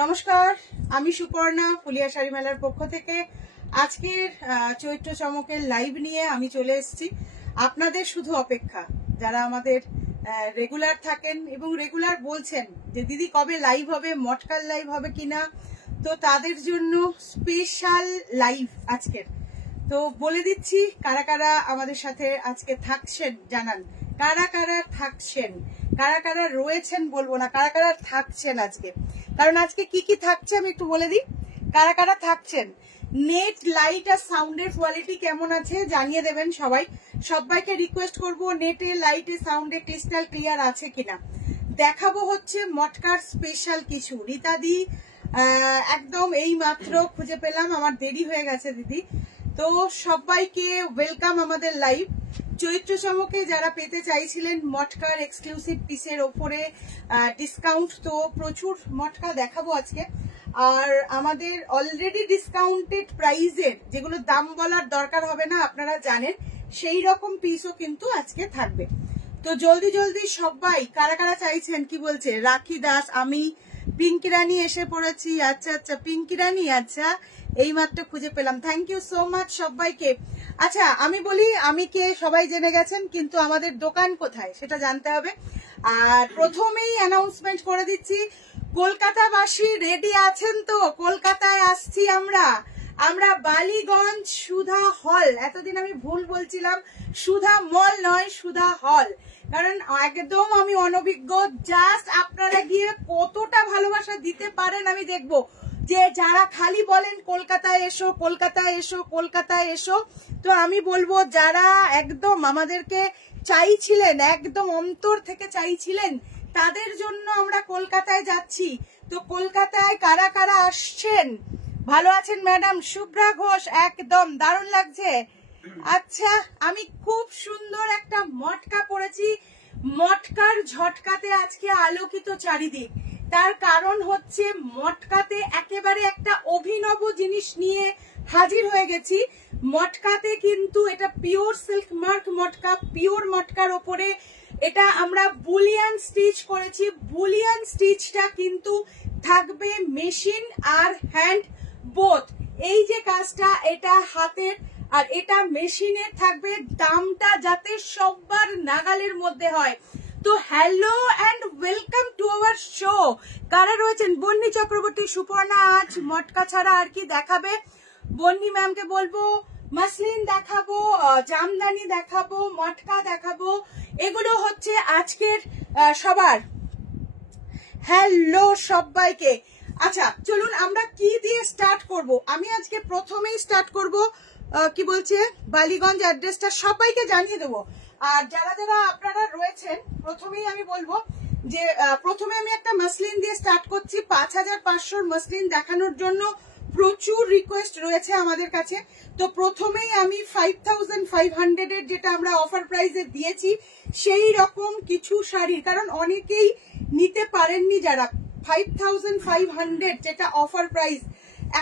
নমস্কার, আমি সুপর্ণা ফুলিয়া শাড়ি মেলার পক্ষ থেকে আজকের চৈত্র চমকের লাইভ নিয়ে আমি চলে এসেছি। আপনাদের শুধু অপেক্ষা, যারা আমাদের রেগুলার থাকেন এবং রেগুলার বলছেন যে দিদি কবে লাইভ হবে, মটকার লাইভ হবে কিনা, তো তাদের জন্য স্পেশাল লাইভ আজকের। তো বলে দিচ্ছি কারা কারা আমাদের সাথে আজকে থাকছেন, জানান কারা কারা থাকছেন, কারা কারা রয়েছেন বলবো না, কারা কারা থাকছেন আজকে। কারণ আজকে কি কি থাকছে আমি একটু বলে দিই কারা কারা থাকছেন। নেট, লাইট আর সাউন্ডের কোয়ালিটি কেমন আছে জানিয়ে দেবেন সবাই। সবাইকে রিকোয়েস্ট করব নেটে, লাইটে, সাউন্ডে ক্রিস্টাল ক্লিয়ার আছে কিনা। দেখাবো হচ্ছে মটকার স্পেশাল কিছু। রীতাদি একদম এই মাত্র খুঁজে পেলাম, আমার দেরি হয়ে গেছে দিদি। তো সবাইকে ওয়েলকাম আমাদের লাইভ। চৈত্র চমকে যারা পেতে চাইছিলেন মটকার এক্সক্লুসিভ পিসের ওপরে ডিসকাউন্ট, তো প্রচুর মটকা দেখাবো আজকে। আর আমাদের অলরেডি ডিসকাউন্টেড প্রাইজের যেগুলো দাম বলার দরকার হবে না, আপনারা জানেন, সেই রকম পিসও কিন্তু আজকে থাকবে। তো জলদি জলদি সবাই কারা কারা চাইছেন, কি বলছে রাখি দাস, আমি পিঙ্কি রানী এসে পড়েছি। আচ্ছা আচ্ছা পিঙ্কি রানী, আচ্ছা এইমাত্র খুঁজে পেলাম, থ্যাংক ইউ সো মাচ সবাইকে। আচ্ছা আমি বলি আমি কে সবাই জেনে গেছেন, কিন্তু আমাদের দোকান কোথায় সেটা জানতে হবে। আর প্রথমেই অ্যানাউন্সমেন্ট করে দিচ্ছি, কলকাতাবাসী রেডি আছেন তো? কলকাতায় আসছি আমরা বালিগঞ্জ সুধা হল। এতদিন আমি ভুল বলছিলাম, সুধা মল নয়, সুধা হল। কারণ একদম আমি অনভিজ্ঞ, জাস্ট আপনারা গিয়ে কতটা ভালোবাসা দিতে পারেন আমি দেখবো। যে যারা খালি বলেন কলকাতায় এসো, কলকাতায় এসো, কলকাতায় এসো, তো আমি বলবো যারা একদম আমাদেরকে চাইছিলেন, একদম অন্তর থেকে চাইছিলেন, তাদের জন্য আমরা কলকাতায় যাচ্ছি। তো কলকাতায় কারা কারা আসছেন? ভালো আছেন ম্যাডাম? শুভ্রা ঘোষ, একদম দারুণ লাগছে। আচ্ছা আমি খুব সুন্দর একটা মটকা পরেছি, মটকার ঝটকাতে আজকে আলোকিত চারিদিক। তার কারণ হচ্ছে মটকাতে একেবারে একটা অভিনব জিনিস নিয়ে হাজির হয়ে গেছি। মটকাতে কিন্তু এটা পিওর সিল্ক মার্ক মটকা, পিওর মটকার ওপরে এটা আমরা বুলিয়ান স্টিচ করেছি। বুলিয়ান স্টিচটা কিন্তু থাকবে মেশিন আর হ্যান্ড বোথ। এই যে কাজটা এটা হাতের আর এটা মেশিনের থাকবে, দামটা যাতে সবার নাগালের মধ্যে হয়। তো hello and welcome to our show. কারা রয়েছেন? বন্নি চক্রবর্তী, সুপর্ণা আজ মটকা ছাড়া আর কি দেখাবে? বন্নি ম্যামকে বলবো মাসলিন দেখাবো, জামদানি দেখাবো, মটকা দেখাবো, এগুলো হচ্ছে আজকের সবার। হ্যালো সবাইকে। আচ্ছা চলুন আমরা কি দিয়ে স্টার্ট করব। আমি আজকে প্রথমেই স্টার্ট করব, কি বলছে বালিগঞ্জ অ্যাড্রেসটা সবাইকে জানিয়ে দেবো। আর যারা যারা আপনারা রয়েছেন, প্রথমেই আমি বলবো যে প্রথমে আমি একটা মাসলিন দিয়ে স্টার্ট করছি। 5500 মাসলিন দেখানোর জন্য প্রচুর রিকোয়েস্ট রয়েছে আমাদের কাছে। তো প্রথমেই আমি 5500 এর যেটা আমরা অফার প্রাইসে দিয়েছি সেই রকম কিছু শাড়ি, কারণ অনেকেই নিতে পারেননি যারা, 5500 যেটা অফার প্রাইস,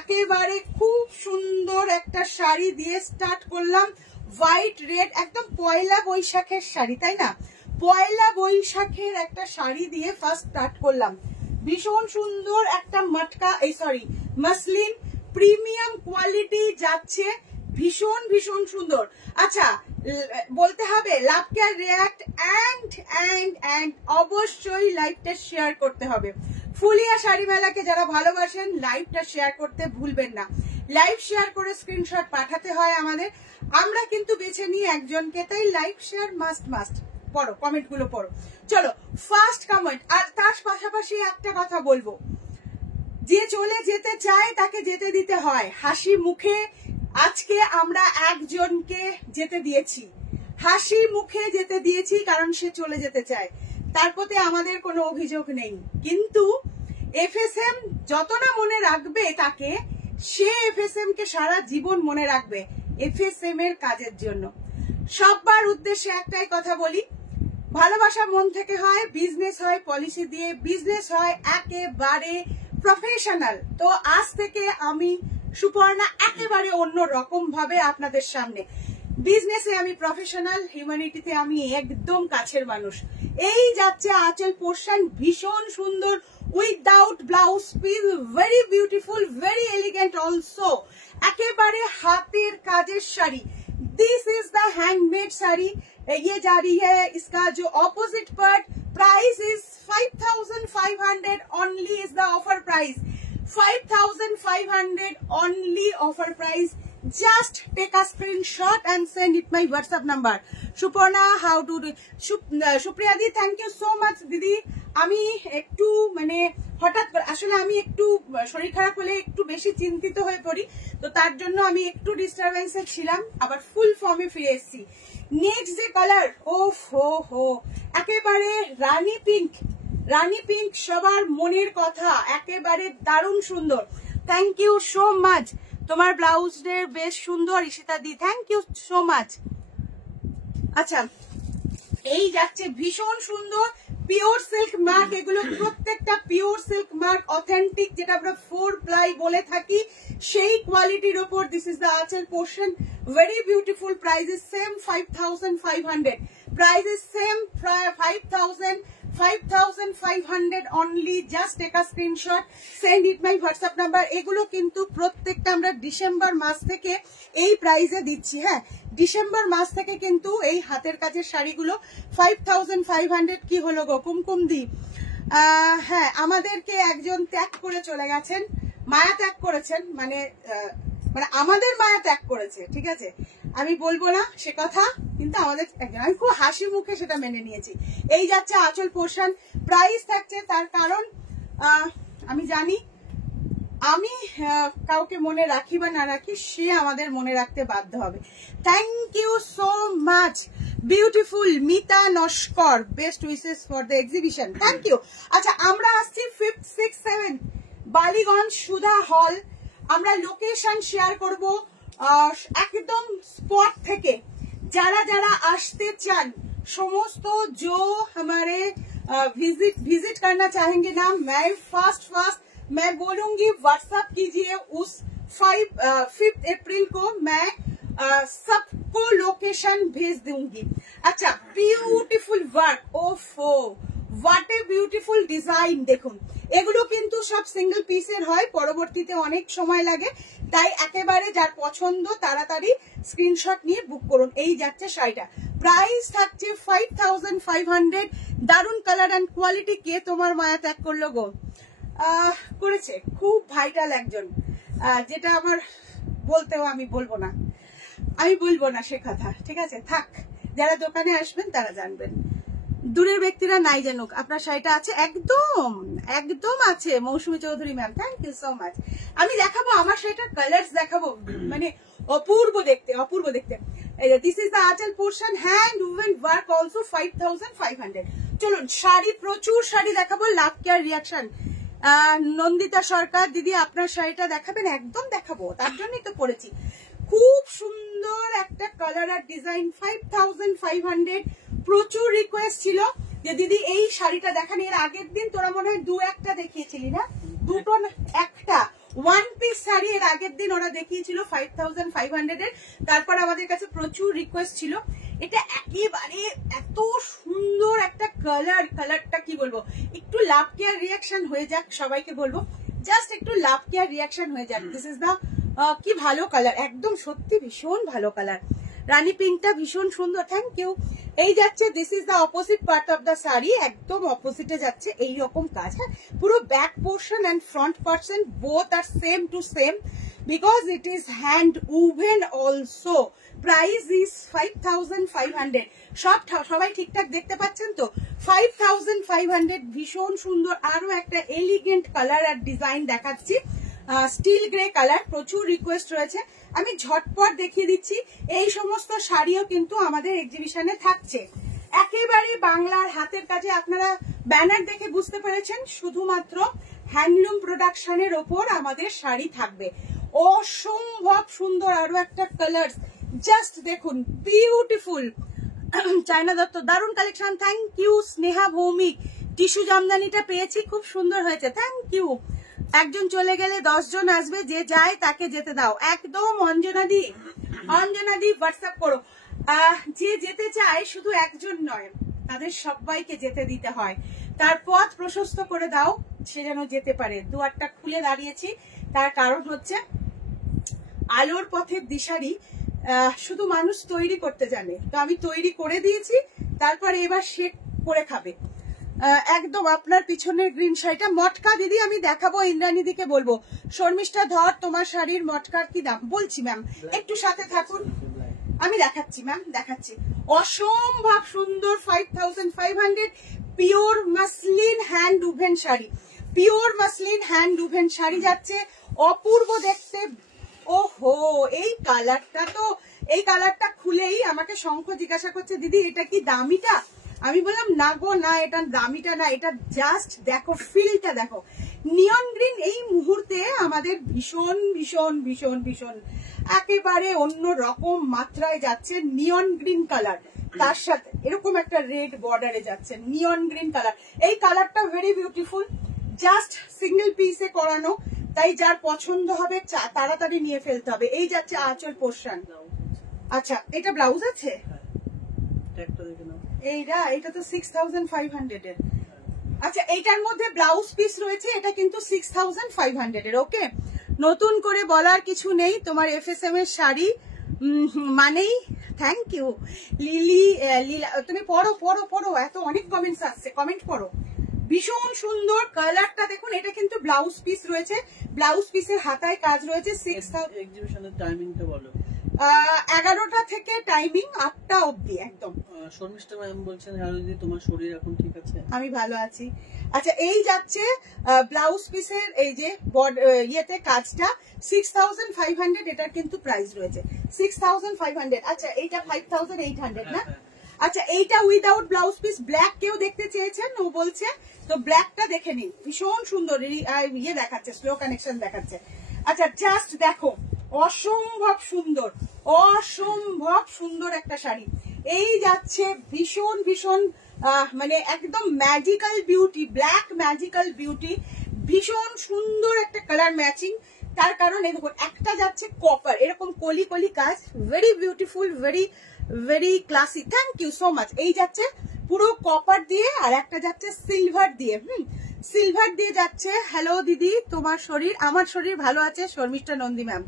একেবারে খুব সুন্দর একটা শাড়ি দিয়ে স্টার্ট করলাম। হোয়াইট রেড, একদম পয়লা বৈশাখের শাড়ি, তাই না? পয়লা বৈশাখের একটা শাড়ি দিয়ে ফার্স্ট স্টার্ট করলাম। ভীষণ সুন্দর একটা মটকা, এই সরি মাসলিন, প্রিমিয়াম কোয়ালিটি যাচ্ছে, ভীষণ ভীষণ সুন্দর। আচ্ছা বলতে হবে লাভ কেয়ার রিয়াক্ট অ্যান্ড অবশ্যই লাইভটা শেয়ার করতে হবে। ফুলিয়া শাড়ি মেলাকে যারা ভালোবাসেন লাইভটা শেয়ার করতে ভুলবেন না। লাইভ শেয়ার করে স্ক্রিনশট পাঠাতে হয় আমাদের, আমরা কিন্তু বেছে নিই একজনকে, তাই লাইভ শেয়ার মাস্ট। পড়ো কমেন্ট গুলো পড়ো। চলো ফার্স্ট কমেন্ট। আর তার পাশাপাশি একটা কথা বলবো, যে চলে যেতে চায় তাকে যেতে দিতে হয়। হাসি মুখে আজকে আমরা একজনকে যেতে দিয়েছি, হাসি মুখে যেতে দিয়েছি, কারণ সে চলে যেতে চায়, তার প্রতি আমাদের কোনো অভিযোগ নেই। কিন্তু এফএসএম যত না মনে রাখবে তাকে, সে এফএসএম কে সারা জীবন মনে রাখবে এফএসএম এর কাজের জন্য। সবার উদ্দেশ্যে একটাই কথা বলি, ভালোবাসা মন থেকে হয়, বিজনেস হয় পলিসি দিয়ে, বিজনেস হয় একেবারে প্রফেশনাল। তো আজ থেকে আমি সুপর্ণা একেবারে অন্য রকম ভাবে আপনাদের সামনে বিজনেসে আমি প্রফেশনাল, হিউম্যানিটিতে আমি একদম কাছের মানুষ। এই যাচ্ছে আঁচল পোর্শন, ভীষণ সুন্দর, without blouse piece, very beautiful, very elegant also, একেবারে হাতের কাজের sari. This is the handmade sari. ये जा रही है, इसका जो opposite part price is 5500 only, is the offer price 5500 only offer price. Just take a screenshot and send it my WhatsApp number. Suparna, how to do? Supriya di, thank you so much দিদি। আমি একটু মানে হঠাৎ আসলে আমি একটু শরীর খারাপ হলে একটু বেশি চিন্তিত হয়ে পড়ি, তো তার জন্য আমি একটু ডিস্টারবেন্সে ছিলাম, আবার ফুল ফর্মে ফিরে এসেছি। নেক্সট যে কালার, ও হো একেবারে রানী পিঙ্ক, রানী পিঙ্ক সবার মনের কথা, একেবারে দারুণ সুন্দর। থ্যাংক ইউ সো মাচ, তোমার ব্লাউজের বেশ সুন্দর ঈশিতা দি, থ্যাংক ইউ সো মাচ। আচ্ছা, এই যাচ্ছে ভীষণ সুন্দর পিওর সিল্ক মার্ক, এগুলো প্রত্যেকটা পিওর সিল্ক মার্ক, অথেন্টিক, যেটা আমরা 4 প্লাই বলে থাকি সেই কোয়ালিটির উপর। This is the aanchal portion, very beautiful. Price is same 5500, price is same 5500 only. Just take a screenshot, send it my WhatsApp number. এগুলো কিন্তু প্রত্যেকটা আমরা ডিসেম্বর মাস থেকে এই প্রাইসে দিচ্ছি। হ্যাঁ, ডিসেম্বর মাস থেকে কিন্তু এই হাতের কাজের শাড়িগুলো 5500। কি হলো গো কুমকুম দি? হ্যাঁ, আমাদেরকে একজন ত্যাগ করে চলে গেছেন, মায়া ত্যাগ করেছেন, মানে আমাদের মায়া ত্যাগ করেছে, ঠিক আছে, আমি বলবো না সে কথা, কিন্তু আমাদের একজন, আমি খুব হাসি মুখে সেটা মেনে নিয়েছি। এই যাচ্ছে আঁচল পোর্শন, প্রাইস থাকছে, তার কারণ আমি জানি আমি কাউকে মনে রাখি বা না রাখি, সে আমাদের মনে রাখতে বাধ্য হবে। Thank you so much beautiful Mita Naskar, best wishes for the exhibition, thank you. আচ্ছা, আমরা আসছি 5th, 6th, 7th বালিগঞ্জ সুধা হল। আমরা লোকেশন শেয়ার করব একদম স্পট থেকে। যারা যারা আসতে চান, समस्त जो हमारे विजिट करना चाहेंगे ना, मैं फास्ट मैं बोलूंगी व्हाट्सएप कीजिए। उस 5th अप्रैल को मैं सबको लोकेशन भेज दूंगी। अच्छा, ब्यूटीफुल वर्क, ओफो व्हाट ए ब्यूटीफुल डिजाइन। देखুন, এগুলো কিন্তু সব সিঙ্গেল পিসের হয়, পরবর্তীতে অনেক সময় লাগে, তাই একেবারে যার পছন্দ তাড়াতাড়ি স্ক্রিনশট নিয়ে বুক করুন। এই যাচ্ছে শাড়িটা, প্রাইস থাকছে 5500। দারুন কালার অ্যান্ড কোয়ালিটি। কে তোমার মায়া ত্যাগ করলো গো? করেছে খুব ভাইটাল একজন, যেটা আমার বলতেও আমি বলবো না সে কথা, ঠিক আছে, থাক। যারা দোকানে আসবেন তারা জানবেন, দূরের ব্যক্তিরা নাই জানুক। আপনার শাড়িটা আছে, একদম আছে Mousumi Chowdhury ma'am, thank you so much. আমি দেখাবো আমার শাড়িটার কালার্স দেখাবো, মানে অপূর্ব দেখতে। This is the aanchal portion, hand woven work also 5500। চলুন, শাড়ি প্রচুর শাড়ি দেখাবো। Love care reaction, Nandita Sarkar দিদি আপনার শাড়িটা দেখাবেন? একদম দেখাবো, তার জন্যই তো করেছি। খুব সুন্দর একটা কালার আর ডিজাইন, 5500। প্রচুর রিকোয়েস্ট ছিল যে দিদি এই শাড়িটা দেখান। এর আগের দিন তোরা মনে হয় 2-1টা দেখিয়েছিলি না? দুটো একটা ওয়ান পিস শাড়ি এর আগের দিন ওরা দেখিয়েছিল 5500 এর। তারপর আমাদের কাছে প্রচুর রিকোয়েস্ট ছিল। এটা একেবারে এত সুন্দর একটা কালারটা কি বলবো, একটু লাভ কেয়ার রিয়াকশন হয়ে যাক, সবাইকে বলবো জাস্ট একটু লাভ কেয়ার রিয়াকশন হয়ে যাক। দিস ইজ দা কি ভালো কালার, একদম সত্যি ভীষণ ভালো কালার। রানী পিঙ্কটা ভীষণ সুন্দর, থ্যাংক ইউ। এই যাচ্ছে, this is the opposite part of the sari, একদম অপোজিটে যাচ্ছে এইরকম কাজ। হ্যাঁ, পুরো back portion and front portion both are same to same because it is hand woven also. Price is 5500। সবাই ঠিকঠাক দেখতে পাচ্ছেন তো? 5500, ভীষণ সুন্দর। আরো একটা এলিগেন্ট কালার আর ডিজাইন দেখাচ্ছি, স্টিল গ্রে কালার। প্রচুর রিকোয়েস্ট রয়েছে, আমি ঝটপট দেখিয়ে দিচ্ছি। এই সমস্ত শাড়িও কিন্তু আমাদের এক্সিবিশনে থাকছে। একেবারে বাংলার হাতের কাজে, আপনারা ব্যানার দেখে বুঝতে পেরেছেন, শুধুমাত্র হ্যান্ডলুম প্রোডাকশনের ওপর আমাদের শাড়ি থাকবে। অসম্ভব সুন্দর আরো একটা কালার, জাস্ট দেখুন, বিউটিফুল। চায়না দত্ত, দারুণ collection, thank you. Sneha Bhowmik, tissue জামদানিটা পেয়েছি, খুব সুন্দর হয়েছে, থ্যাংক ইউ। একজন চলে গেলে 10 জন আসবে, যে যায় তাকে যেতে দাও। একদম অঞ্জনা দি হোয়াটসঅ্যাপ করো। যে যেতে চায় শুধু একজন নয়, তাদের সবাইকে যেতে দিতে হয়। তার পথ প্রশস্ত করে দাও, সে যেন যেতে পারে। দুয়ারটা খুলে দাঁড়িয়েছি, তার কারণ হচ্ছে আলোর পথের দিশারি শুধু মানুষ তৈরি করতে জানে, তো আমি তৈরি করে দিয়েছি, তারপরে এবার সে করে খাবে। একদম আপনার পিছনের গ্রিন শাড়িটা মটকা দিদি আমি দেখাবো, ইন্দ্রাণী দিকে বলবো। শর্মিষ্ঠা ধর, তোমার শাড়ির মটকার কি দাম? বলছি ম্যাম, একটু সাথে থাকুন, আমি দেখাচ্ছি ম্যাম, দেখাচ্ছি। অসম্ভব সুন্দর 5500 pure muslin hand woven sari, pure muslin hand woven sari যাচ্ছে, অপূর্ব দেখতে। ওহো, এই কালারটা খুলেই আমাকে শঙ্খ জিজ্ঞাসা করছে, দিদি এটা কি দামিটা? আমি বললাম না গো না, এটা দামিটা না, এটা জাস্ট দেখো, ফিলটা দেখো। নিয়ন গ্রিন এই মুহূর্তে আমাদের ভীষণ ভীষণ ভীষণ ভীষণ একেবারে অন্য রকম মাত্রায় যাচ্ছে। নিয়ন গ্রিন কালার, তার সাথে এরকম একটা রেড বর্ডারে যাচ্ছে নিয়ন গ্রিন কালার। এই কালারটা ভেরি বিউটিফুল, জাস্ট সিঙ্গেল পিসে করানো, তাই যার পছন্দ হবে তাড়াতাড়ি নিয়ে ফেলতে হবে। এই যাচ্ছে আঁচল পোর্শন। আচ্ছা, এটা ব্লাউজ আছে? এইটা তো 6500 এর। আচ্ছা, এইটার মধ্যে ব্লাউজ পিস রয়েছে, এটা কিন্তু 6500 এর। ওকে, নতুন করে বলার কিছু নেই। তোমার FSM এর শাড়ি মানেই থ্যাংক ইউ লীলা, তুমি পড়ো পড়ো পড়ো, এত অনেক কমেন্টস আসছে, কমেন্ট পড়ো। ভীষণ সুন্দর কালারটা দেখুন, এটা কিন্তু ব্লাউজ পিস রয়েছে, ব্লাউজ পিসের হাতায় কাজ রয়েছে। 6000 এক্সিবিশনের টাইমিংটা বলো। 11টা থেকে টাইমিং 8টা অবধি একদম। শর্মিষ্ঠা ম্যাম বলছেন, হ্যালো দিদি তোমার শরীর এখন ঠিক আছে? আমি ভালো আছি। আচ্ছা, এই যাচ্ছে ব্লাউজ পিসের এই যে ইয়েতে কাজটা 6500, এটার কিন্তু প্রাইস রয়েছে 6500। আচ্ছা, এইটা 5800 না? আচ্ছা, এইটা উইদাউট ব্লাউজ পিস ব্ল্যাক কেউ দেখতে চেয়েছেন, ও বলছে, তো ব্ল্যাকটা দেখে নিন, ভীষণ সুন্দর ইয়ে দেখাচ্ছে, স্লো কানেকশন দেখাচ্ছে। আচ্ছা, জাস্ট দেখো, অসম্ভব সুন্দর, অসম্ভব সুন্দর একটা শাড়ি। এই যাচ্ছে ভীষণ ভীষণ মানে একদম magical beauty, black magical beauty, ভীষণ সুন্দর একটা কালার ম্যাচিং। তার কারণ এই দেখুন, একটা যাচ্ছে কপার, এরকম কলি কলি কাজ, very beautiful, very very classy. Thank you so much. এই যাচ্ছে পুরো কপার দিয়ে, আর একটা যাচ্ছে সিলভার দিয়ে। সিলভার দিয়ে যাচ্ছে। হ্যালো দিদি, তোমার শরীর? আমার শরীর ভালো আছে। শর্মিষ্ঠা নন্দী ম্যাম।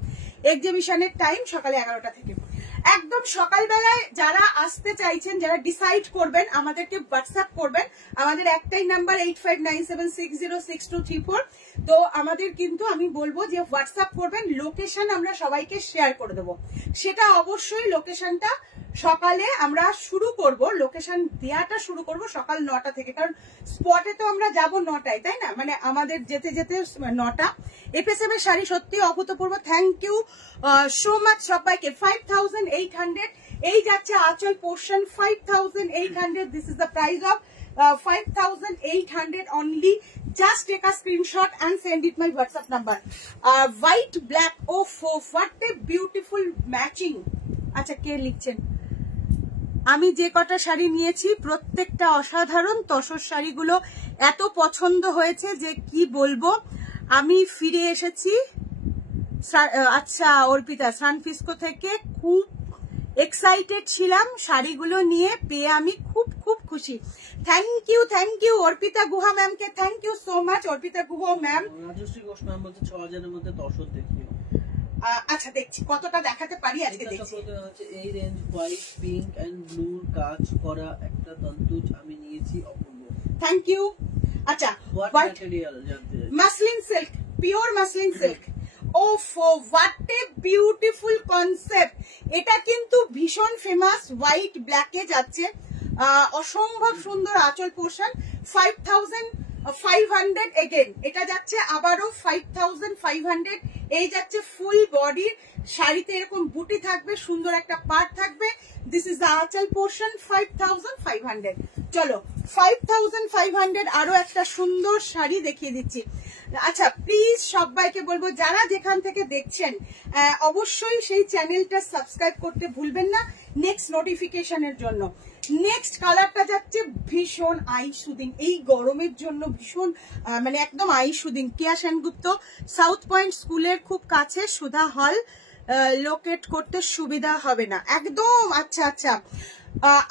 এক্সিবিশনের টাইম সকালে 11টা থেকে। একদম সকালবেলায় যারা আসতে চাইছেন, যারা ডিসাইড করবেন, আমাদেরকে হোয়াটসঅ্যাপ করবেন। আমাদের একটাই নাম্বার 8597606234। তো আমাদের কিন্তু আমি বলবো যে হোয়াটসঅ্যাপ করবেন, লোকেশন আমরা সবাইকে শেয়ার করে দেবো। সেটা অবশ্যই লোকেশনটা সকালে আমরা শুরু করব, লোকেশন দেওয়াটা শুরু করব সকাল 9টা থেকে, কারণ স্পটে তো আমরা যাব 9টায়, তাই না? মানে আমাদের যেতে যেতে 9টা। FSM এর শাড়ি সত্যি অভূতপূর্ব। থ্যাংক ইউ সো মাচ সবাইকে। 5800। এই যাচ্ছে আঁচল portion 5800। This is the price of 5800 only. Just take a screenshot and send it my WhatsApp number. White black, oh what a beautiful matching. আচ্ছা, কে লিখছেন? আমি যে কটা শাড়ি নিয়েছি প্রত্যেকটা অসাধারণ। তসর শাড়িগুলো এত পছন্দ হয়েছে যে কি বলবো। আমি ফিরে এসেছি, আচ্ছা অর্পিতা, সানফিস্কো থেকে। খুব এক্সাইটেড ছিলাম শাড়িগুলো নিয়ে, পেয়ে আমি খুব খুব খুশি। থ্যাংক ইউ অর্পিতা গুহা ম্যামকে, thank you so much Arpita Guha ma'am. Rajshri Ghosh ma'am বলছে 6000 এর মধ্যে তসর দেখিও। আচ্ছা, দেখছি কতটা দেখাতে পারি আজকে, দেখছি। এই রেঞ্জ হোয়াইট, পিঙ্ক এন্ড ব্লুর কাজ করা একটা তন্তুজ আমি নিয়েছি, অপূর্ব। Thank you. আচ্ছা, what material? Muslin silk, pure muslin silk. ওফো, হোয়াট এ বিউটিফুল কনসেপ্ট। এটা কিন্তু ভীষণ ফেমাস, হোয়াইট ব্ল্যাকে যাচ্ছে, অসম্ভব সুন্দর আঁচল পোর্শন। 5500 এগেন, এটা যাচ্ছে আবারও 5500। এই যাচ্ছে ফুল বডির শাড়িতে, এরকম বুটি থাকবে, সুন্দর একটা পাড় থাকবে। This is the aanchal portion 5500। চলো 5500 আরো একটা সুন্দর শাড়ি দেখিয়ে দিচ্ছি। আচ্ছা প্লিজ সবাইকে বলবো যারা যেখান থেকে দেখছেন অবশ্যই সেই চ্যানেলটা সাবস্ক্রাইব করতে ভুলবেন না নেক্সট নোটিফিকেশনের জন্য। নেক্সট কালারটা যাচ্ছে ভীষণ আই সুদিং, এই গরমের জন্য ভীষণ মানে একদম I soothing. Keya Sengupta, south point স্কুলের খুব কাছে, সুধা হল লোকেট করতে সুবিধা হবে না একদম। আচ্ছা আচ্ছা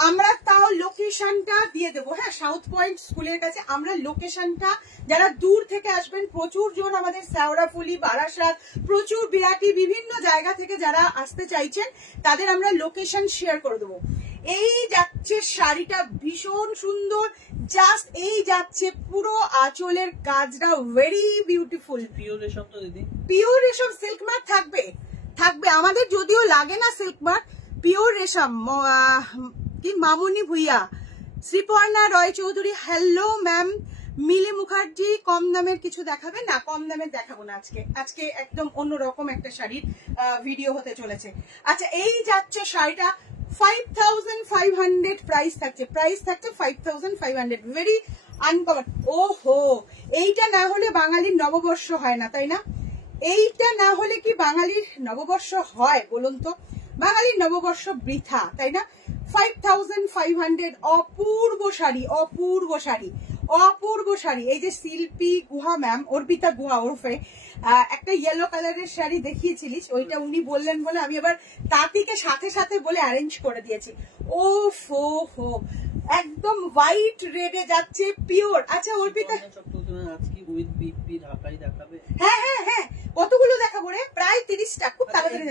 আমরা তাও লোকেশনটা দিয়ে দেবো, হ্যাঁ সাউথ পয়েন্ট স্কুলের কাছে আমরা লোকেশনটা, যারা দূর থেকে আসবেন প্রচুর জন আমাদের শেওড়াফুলি, বারাসাত, প্রচুর বিরাটি বিভিন্ন জায়গা থেকে যারা আসতে চাইছেন তাদের আমরা লোকেশন শেয়ার করে দেবো। এই যাচ্ছে শাড়িটা ভীষণ সুন্দর, জাস্ট এই যাচ্ছে পুরো আঁচলের কাজটা ভেরি বিউটিফুল। পিওর রেশম তো দিদি, পিওর রেশম সিল্ক মার্ক থাকবে থাকবে আমাদের, যদিও লাগে না সিল্ক মার্ক, পিওর রেশম। কি মামুনি ভুইয়া, শ্রীপর্ণা রয় চৌধুরী, হ্যালো ম্যাম। মিলি মুখার্জি, কম দামের কিছু দেখাবেন না? কম দামের দেখাবো না আজকে, আজকে একদম অন্যরকম একটা শাড়ির ভিডিও হতে চলেছে। আচ্ছা এই যাচ্ছে শাড়িটা 5500 প্রাইস থাকছে, 5500, ভেরি আনকমন। ওহো এইটা না হলে বাঙালির নববর্ষ হয় না, তাই না? এইটা না হলে কি বাঙালির নববর্ষ হয় বলুন তো? বাঙালির নববর্ষ বৃথা, তাই না? 5500 অপূর্ব শাড়ি, অপূর্ব শাড়ি, অপূর্ব শাড়ি। এই যে শিল্পী গুহা ম্যাম, অর্পিতা গুহা ওরফে একটা ইয়েলো কালারের শাড়ি দেখিয়েছিলিস, ওইটা উনি বললেন বলে আমি আবার তাঁতিকে সাথে সাথে বলে অ্যারেঞ্জ করে দিয়েছি। ও ফো হো একদম হোয়াইট রেডে যাচ্ছে পিওর। আচ্ছা অর্পিতা আজকে উইথ বিপি ঢাকাই দেখাবে? হ্যাঁ হ্যাঁ হ্যাঁ কতগুলো দেখাবো রে? প্রায় 30টা, খুব তাড়াতাড়ি।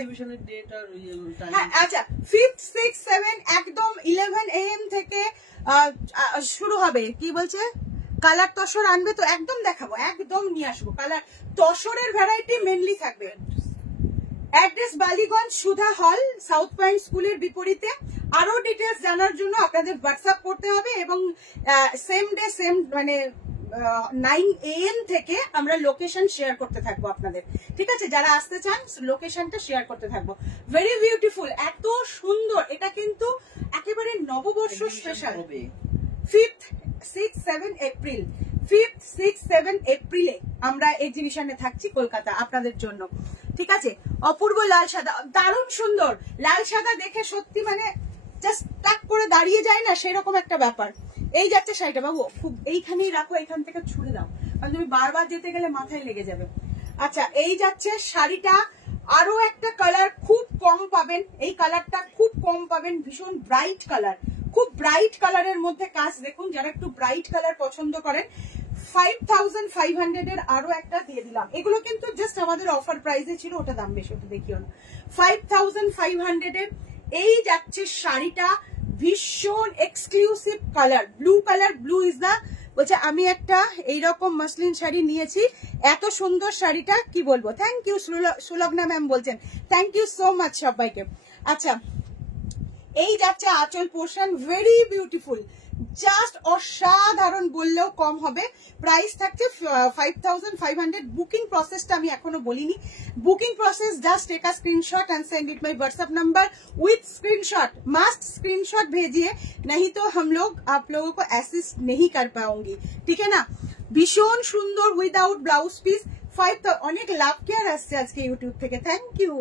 হ্যাঁ আচ্ছা 5th 6th 7 একদম 11 AM থেকে শুরু হবে। কি বলছে কালার তসর আনবে তো একদম দেখাবো, একদম নিয়ে আসবো। কালার তসরের ভ্যারাইটি মেনলি থাকবে। অ্যাড্রেস বালিগঞ্জ, সুধা হল, সাউথ পয়েন্ট স্কুলের বিপরীতে। আরো ডিটেলস জানার জন্য আপনাদের হোয়াটসঅ্যাপ করতে হবে এবং সেম ডে সেম মানে 9 AM থেকে আমরা লোকেশন শেয়ার করতে থাকবো আপনাদের, ঠিক আছে? যারা আসতে চান লোকেশনটা শেয়ার করতে থাকবো। ভেরি বিউটিফুল, এত সুন্দর। এটা কিন্তু একেবারে নববর্ষ special. 5th 6th 7 April, 5th 6th 7 এপ্রিলে আমরা এক্সিবিশনে থাকছি কলকাতা আপনাদের জন্য, ঠিক আছে? অপূর্ব লাল সাদা, দারুণ সুন্দর। লাল সাদা দেখে সত্যি মানে জাস্ট টাক করে দাঁড়িয়ে যায় না, সেরকম একটা ব্যাপার। এই যাচ্ছে শাড়িটা, বাবু খুব এইখানেই রাখো, এখান থেকে ছুড়ে দাও, কারণ তুমি বারবার যেতে গেলে মাথায় লেগে যাবে। আচ্ছা এই যাচ্ছে শাড়িটা, আরো একটা কালার খুব কম পাবেন, এই কালারটা খুব কম পাবেন, ভীষণ ব্রাইট কালার, খুব ব্রাইট কালারের মধ্যে কাজ দেখুন। যারা একটু ব্রাইট কালার পছন্দ করেন 5500 এর আরো একটা দিয়ে দিলাম। এগুলো কিন্তু জাস্ট আমাদের অফার প্রাইসে ছিল, ওটা দাম বেশি, ওটা দেখিও না। 5500 এর এই যাচ্ছে শাড়িটা, ভীষণ exclusive colour, blue colour. Blue is the বলছে আমি একটা এইরকম মসলিন শাড়ি নিয়েছি, এত সুন্দর শাড়িটা কি বলবো। থ্যাংক ইউ সুলগ্না ম্যাম বলছেন, থ্যাংক ইউ সো মাচ সবাইকে। আচ্ছা এই যাচ্ছে আঁচল পোর্শন, ভেরি বিউটিফুল, জাস্ট অসাধারণ বললেও কম হবে। প্রাইস থাকছে 5500। বুকিং প্রসেসটা আমি এখনো বলিনি। Booking process just take a screenshot and send it my WhatsApp number with screenshot. Must screenshot भेजिए, नहीं तो हम लोग आप लोगों को असिस्ट नहीं कर पाऊंगी, ठीक है ना? ভীষণ সুন্দর উইদাউট ব্লাউজ পিস। অনেক লাভ কেয়ার আসছে আজকে ইউটিউব থেকে, থ্যাংক ইউ।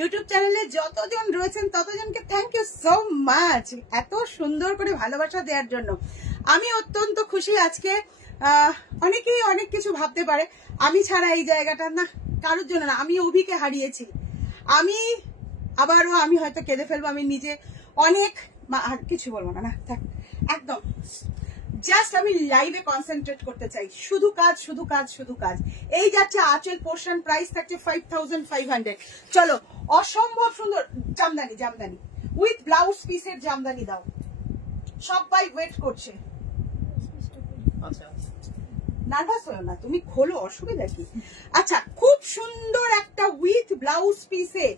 ইউটিউব চ্যানেলে যতজন রয়েছেন ততজনকে থ্যাংক ইউ সো মাচ, এত সুন্দর করে ভালোবাসা দেওয়ার জন্য। আমি অত্যন্ত খুশি আজকে। অনেকেই অনেক কিছু ভাবতে পারে আমি ছাড়া এই জায়গাটা না, কারোর জন্য না। আমি অভিকে হারিয়েছি, আমি আবারও আমি হয়তো কেঁদে ফেলবো। আমি নিজে অনেক আর কিছু বলবো না, না থাক একদম। জাস্ট আমি লাইভে কনসেন্ট্রেট করতে চাই, শুধু কাজ শুধু কাজ শুধু কাজ। এই যাচ্ছে আঁচল পোর্শন, প্রাইস থাকছে 5500। চলো অসম্ভব সুন্দর জামদানি, জামদানি উইথ ব্লাউজ পিসের জামদানি দাও, সবাই ওয়েট করছে। আচ্ছা নার্ভাস হলো না, তুমি খোলো, অসুবিধা কি? আচ্ছা খুব সুন্দর একটা উইথ ব্লাউজ পিসে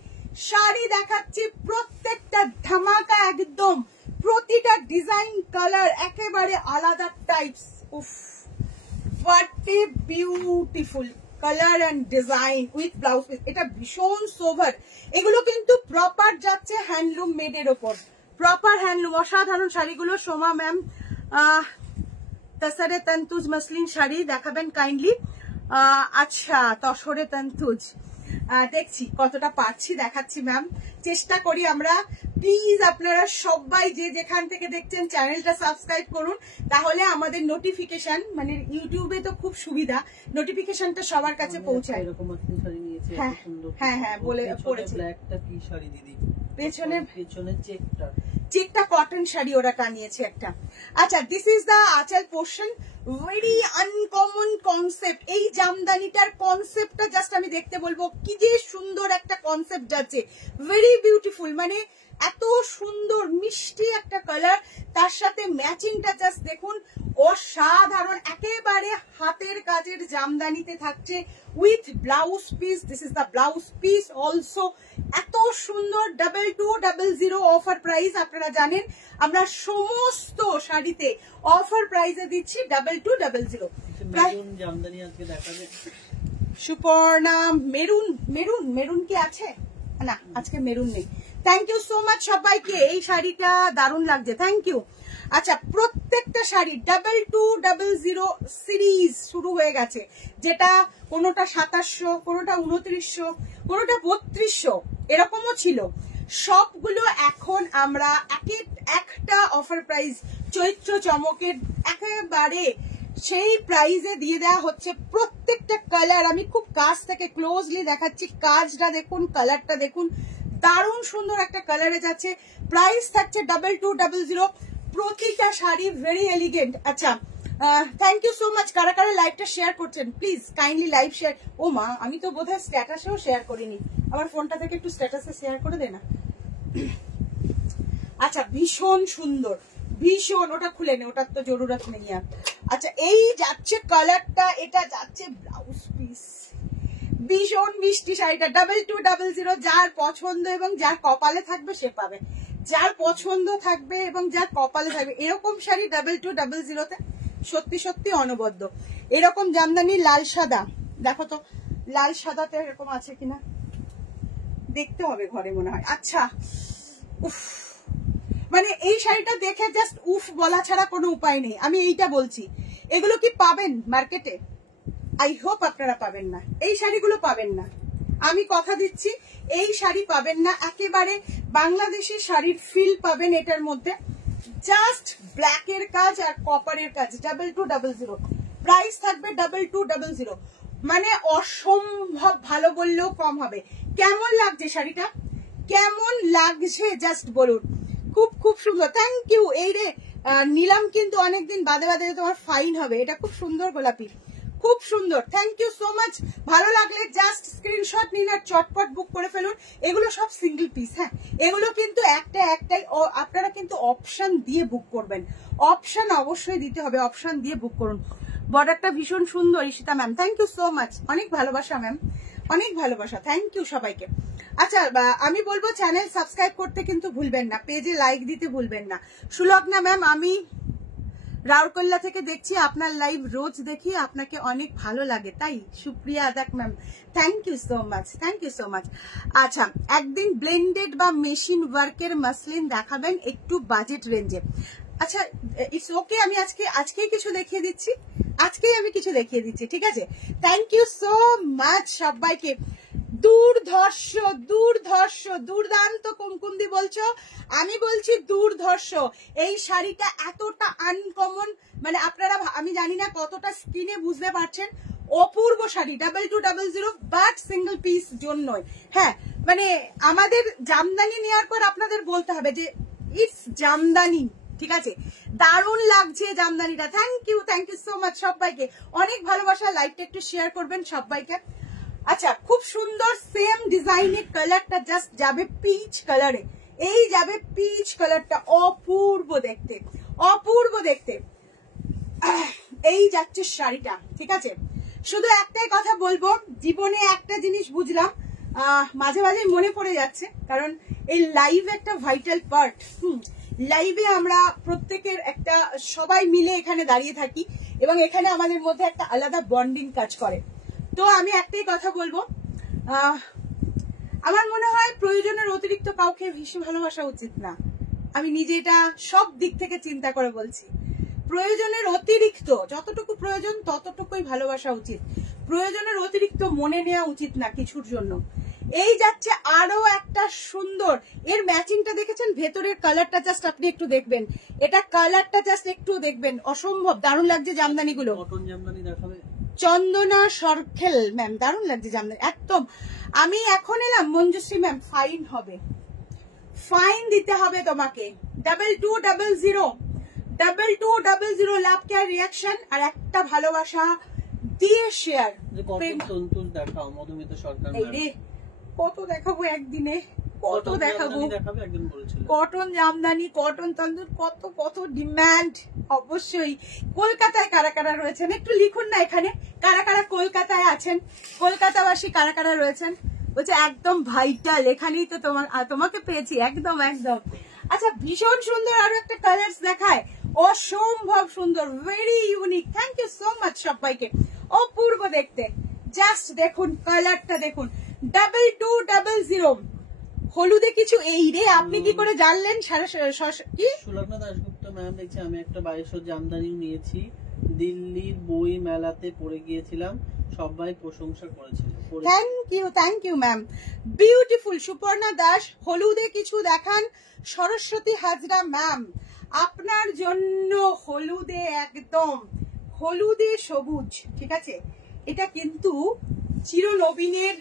শাড়ি দেখাচ্ছি, প্রত্যেকটা ধামাকা একদম, প্রতিটা ডিজাইন কালার একেবারে আলাদা টাইপস। উফ what a beautiful colour and design with blouse piece. এটা ভীষণ সোভার। এগুলো কিন্তু প্রপার যাচ্ছে হ্যান্ডলুম মেডের ওপর, প্রপার হ্যান্ডলুম। অসাধারণ শাড়িগুলো। সোমা ম্যাম তসরে তন্তুজ মসলিন শাড়ি দেখাবেন কাইন্ডলি। আচ্ছা, তসরে তন্তুজ দেখছি কতটা পারছি দেখাচ্ছি ম্যাম, চেষ্টা করি আমরা। প্লিজ আপনারা সবাই যে যেখান থেকে দেখছেন চ্যানেলটা সাবস্ক্রাইব করুন, তাহলে আমাদের নোটিফিকেশন, মানে ইউটিউবে তো খুব সুবিধা, নোটিফিকেশনটা সবার কাছে পৌঁছায়। এরকম মসলিন শাড়ি নিয়েছে, হ্যাঁ হ্যাঁ হ্যাঁ বলে পড়েছে। ব্ল্যাকটা কি শাড়ি দিদি? পেছনে চেকটা কটন শাড়ি ওরা টানিয়েছে একটা। আচ্ছা, দিস ইজ দা আঁচল পোর্শন, ভেরি আনকমন কনসেপ্ট। এই জামদানিটার কনসেপ্টটা জাস্ট আমি দেখতে বলবো, কি যে সুন্দর একটা কনসেপ্ট যাচ্ছে, ভেরি বিউটিফুল। মানে এত সুন্দর মিষ্টি একটা কালার, তার সাথে ম্যাচিংটা জাস্ট দেখুন, অসাধারণ। একেবারে হাতের কাজের জামদানিতে থাকছে with blouse piece. This is the blouse piece also. এত সুন্দর 2200 অফার প্রাইস। আপনারা জানেন আমরা সমস্ত শাড়িতে অফার প্রাইসে দিচ্ছি 2200। জামদানি আজকে দেখাবে সুপর্ণা। মেরুন মেরুন মেরুন কি আছে? না, আজকে মেরুন নেই। থ্যাংক ইউ সো মাচ সবাইকে, এই শাড়িটা দারুণ লাগছে, থ্যাংক ইউ। আচ্ছা, প্রত্যেকটা শাড়ি 2200 সিরিজ শুরু হয়ে গেছে, যেটা কোনোটা 2700, কোনোটা 2900, কোনোটা 3200 এরকমও ছিল। সবগুলো এখন আমরা একটা অফার প্রাইস চৈত্র চমকের একেবারে সেই প্রাইজে দিয়ে দেওয়া হচ্ছে। প্রত্যেকটা কালার আমি খুব কাছ থেকে ক্লোজলি দেখাচ্ছি, কাজটা দেখুন, কালারটা দেখুন, দারুণ সুন্দর একটা কালারে যাচ্ছে। প্রাইস থাকছে 2200, প্রতিটা শাড়ি ভেরি এলিগেন্ট। আচ্ছা, থ্যাংক ইউ সো মাচ। কারা কারা লাইভটা শেয়ার করছেন প্লিজ কাইন্ডলি লাইভ শেয়ার। ও মা, আমি তো বোধহয় স্ট্যাটাসেও শেয়ার করিনি, আমার ফোনটা থেকে একটু স্ট্যাটাসে শেয়ার করে দে না। আচ্ছা, ভীষণ সুন্দর, ভীষণ। ওটা খুলে নে, ওটার তো জরুরত নেই আর। আচ্ছা, এই যাচ্ছে কালারটা, এটা যাচ্ছে ব্লাউজ পিস, ভীষণ মিষ্টি শাড়িটা 2200। যার পছন্দ এবং যার কপালে থাকবে সে পাবে, যার পছন্দ থাকবে এবং যার কপালে থাকবে এরকম শাড়ি 2200-তে সত্যি সত্যি অনবদ্য। এরকম জামদানি লাল সাদা, দেখো তো লাল সাদাতে এরকম আছে কিনা, দেখতে হবে ঘরে মনে হয়। আচ্ছা, উফ, মানে এই শাড়িটা দেখে জাস্ট উফ বলা ছাড়া কোনো উপায় নেই। আমি এইটা বলছি, এগুলো কি পাবেন মার্কেটে? আই হোপ আপনারা পাবেন না, এই শাড়িগুলো পাবেন না, আমি কথা দিচ্ছি এই শাড়ি পাবেন না। একেবারে বাংলাদেশি শাড়ির ফিল পাবেন এটার মধ্যে, জাস্ট ব্ল্যাকের কাজ আর কপারের কাজ। 2200, প্রাইস থাকবে 2200, মানে অসম্ভব ভালো বললেও কম হবে। কেমন লাগছে শাড়িটা, কেমন লাগছে জাস্ট বলুন। খুব খুব সুন্দর, থ্যাংক ইউ। এই রে নিলাম কিন্তু অনেকদিন বাদে বাদে, তোমার ফাইন হবে। এটা খুব সুন্দর গোলাপি, খুব সুন্দর, থ্যাংক ইউ সো মাচ। ভালো লাগলে জাস্ট স্ক্রিনশট নিন আর চটপট বুক করে ফেলুন। এগুলো সব সিঙ্গেল পিস, হ্যাঁ, এগুলো কিন্তু একটাই। আপনারা কিন্তু অপশন দিয়ে বুক করবেন, অপশন অবশ্যই দিতে হবে, অপশন দিয়ে বুক করুন। বর্ডারটা ভীষণ সুন্দর Ishita ma'am, thank you so much, অনেক ভালোবাসা ম্যাম, অনেক ভালোবাসা, থ্যাংক ইউ সবাইকে। আচ্ছা, আমি বলবো চ্যানেল সাবস্ক্রাইব করতে কিন্তু ভুলবেন না, পেজে লাইক দিতে ভুলবেন না। সুলগ্না ম্যাম, আমি রাউরকেল্লা থেকে দেখছি, আপনার লাইভ রোজ দেখি, আপনাকে অনেক ভালো লাগে তাই। সুপ্রিয়া দেখ ma'am, thank you so much, thank you so much. আচ্ছা, একদিন ব্লেন্ডেড বা মেশিন ওয়ার্কের মাসলিন দেখাবেন একটু বাজেট রেঞ্জে। আচ্ছা, ইটস ওকে, আমি আজকেই কিছু দেখিয়ে দিচ্ছি, আজকেই আমি কিছু দেখিয়ে দিচ্ছি, ঠিক আছে। থ্যাংক ইউ সো মাচ সবাইকে। দুর্ধর্ষ দুর্ধর্ষ দুর্দান্ত কুমকুমদি বলছো, আমি বলছি দুর্ধর্ষ। এই শাড়িটা এতটা আনকমন, মানে আপনারা আমি জানি না কতটা স্ক্রিনে বুঝতে পারছেন। অপূর্ব শাড়ি 2200, বাট সিঙ্গেল পিস জন্যই। হ্যাঁ, মানে আমাদের জামদানি নেওয়ার পর আপনাদের বলতে হবে যে ইটস জামদানি, ঠিক আছে। দারুণ লাগছে জামদানিটা, থ্যাংক ইউ সো মাচ সবাইকে, অনেক ভালোবাসা। লাইভটা একটু শেয়ার করবেন সবাইকে। আচ্ছা, খুব সুন্দর সেম ডিজাইনের কালারটা জাস্ট যাবে পিচ কালারে, এই যাবে পিচ কালারটা, অপূর্ব দেখতে, অপূর্ব দেখতে। এই যাচ্ছে শাড়িটা, ঠিক আছে। শুধু একটাই কথা বলবো, জীবনে একটা জিনিস বুঝলাম, মাঝে মাঝে মনে পড়ে যাচ্ছে, কারণ এই লাইভ একটা ভাইটাল পার্ট। লাইভে আমরা প্রত্যেকের একটা, সবাই মিলে এখানে দাঁড়িয়ে থাকি এবং এখানে আমাদের মধ্যে একটা আলাদা বন্ডিং কাজ করে। তো আমি একটাই কথা বলবো, আমার মনে হয় প্রয়োজনের অতিরিক্ত কাউকে বেশি ভালোবাসা উচিত না। আমি নিজে এটা সব দিক থেকে চিন্তা করে বলছি। প্রয়োজনের অতিরিক্ত, যতটুকু প্রয়োজন ততটুকুই ভালোবাসা উচিত, প্রয়োজনের অতিরিক্ত মনে নেওয়া উচিত না কিছুর জন্য। এই যাচ্ছে আরো একটা সুন্দর, এর ম্যাচিংটা দেখেছেন, ভেতরের কালারটা জাস্ট আপনি একটু দেখবেন, এটা কালারটা জাস্ট একটু দেখবেন, অসম্ভব দারুণ লাগছে জামদানি গুলো। কটন জামদানি দেখাবে চন্দনা সরখেল ম্যাম, দারুণ লাগছে জামদানি একদম। আমি এখন এলাম মঞ্জুশ্রী ম্যাম, ফাইন হবে, ফাইন দিতে হবে তোমাকে। 2200 লাভ কেয়ার রিয়াকশন আর একটা ভালোবাসা দিয়ে শেয়ার। দেখাও মধুমিতা সরকার। কত দেখাবো একদিনে, কত দেখাবো, একজন বলছিল কটন জামদানি, কটন তন্দুর, কত কত ডিমান্ড। অবশ্যই কলকাতায় কারা কারা রয়েছেন একটু লিখুন না, এখানে কারা কারা কলকাতায় আছেন, কলকাতাবাসী কারা কারা রয়েছেন। বলছে একদম ভাইটাল, এখানেই তো তোমাকে পেয়েছি, একদম একদম। আচ্ছা ভীষণ সুন্দর আরো একটা কালার দেখায়, অসম্ভব সুন্দর, very unique. Thank you so much সবাইকে, অপূর্ব দেখতে। জাস্ট দেখুন কালারটা দেখুন, 2200 হলুদে কিছু। এই রে আপনি কি করে জানলেন? কি সুলগ্না দাশগুপ্ত ম্যাম দেখছি আমি একটা 2200 জামদানি নিয়েছি, দিল্লির বই মেলাতে পড়ে গিয়েছিলাম, সবাই প্রশংসা করেছিল। Thank you ma'am, beautiful. Suparna Das হলুদে কিছু দেখান। সরস্বতী হাজরা ম্যাম আপনার জন্য হলুদে, একদম হলুদে সবুজ, ঠিক আছে। এটা কিন্তু চিরনবীনের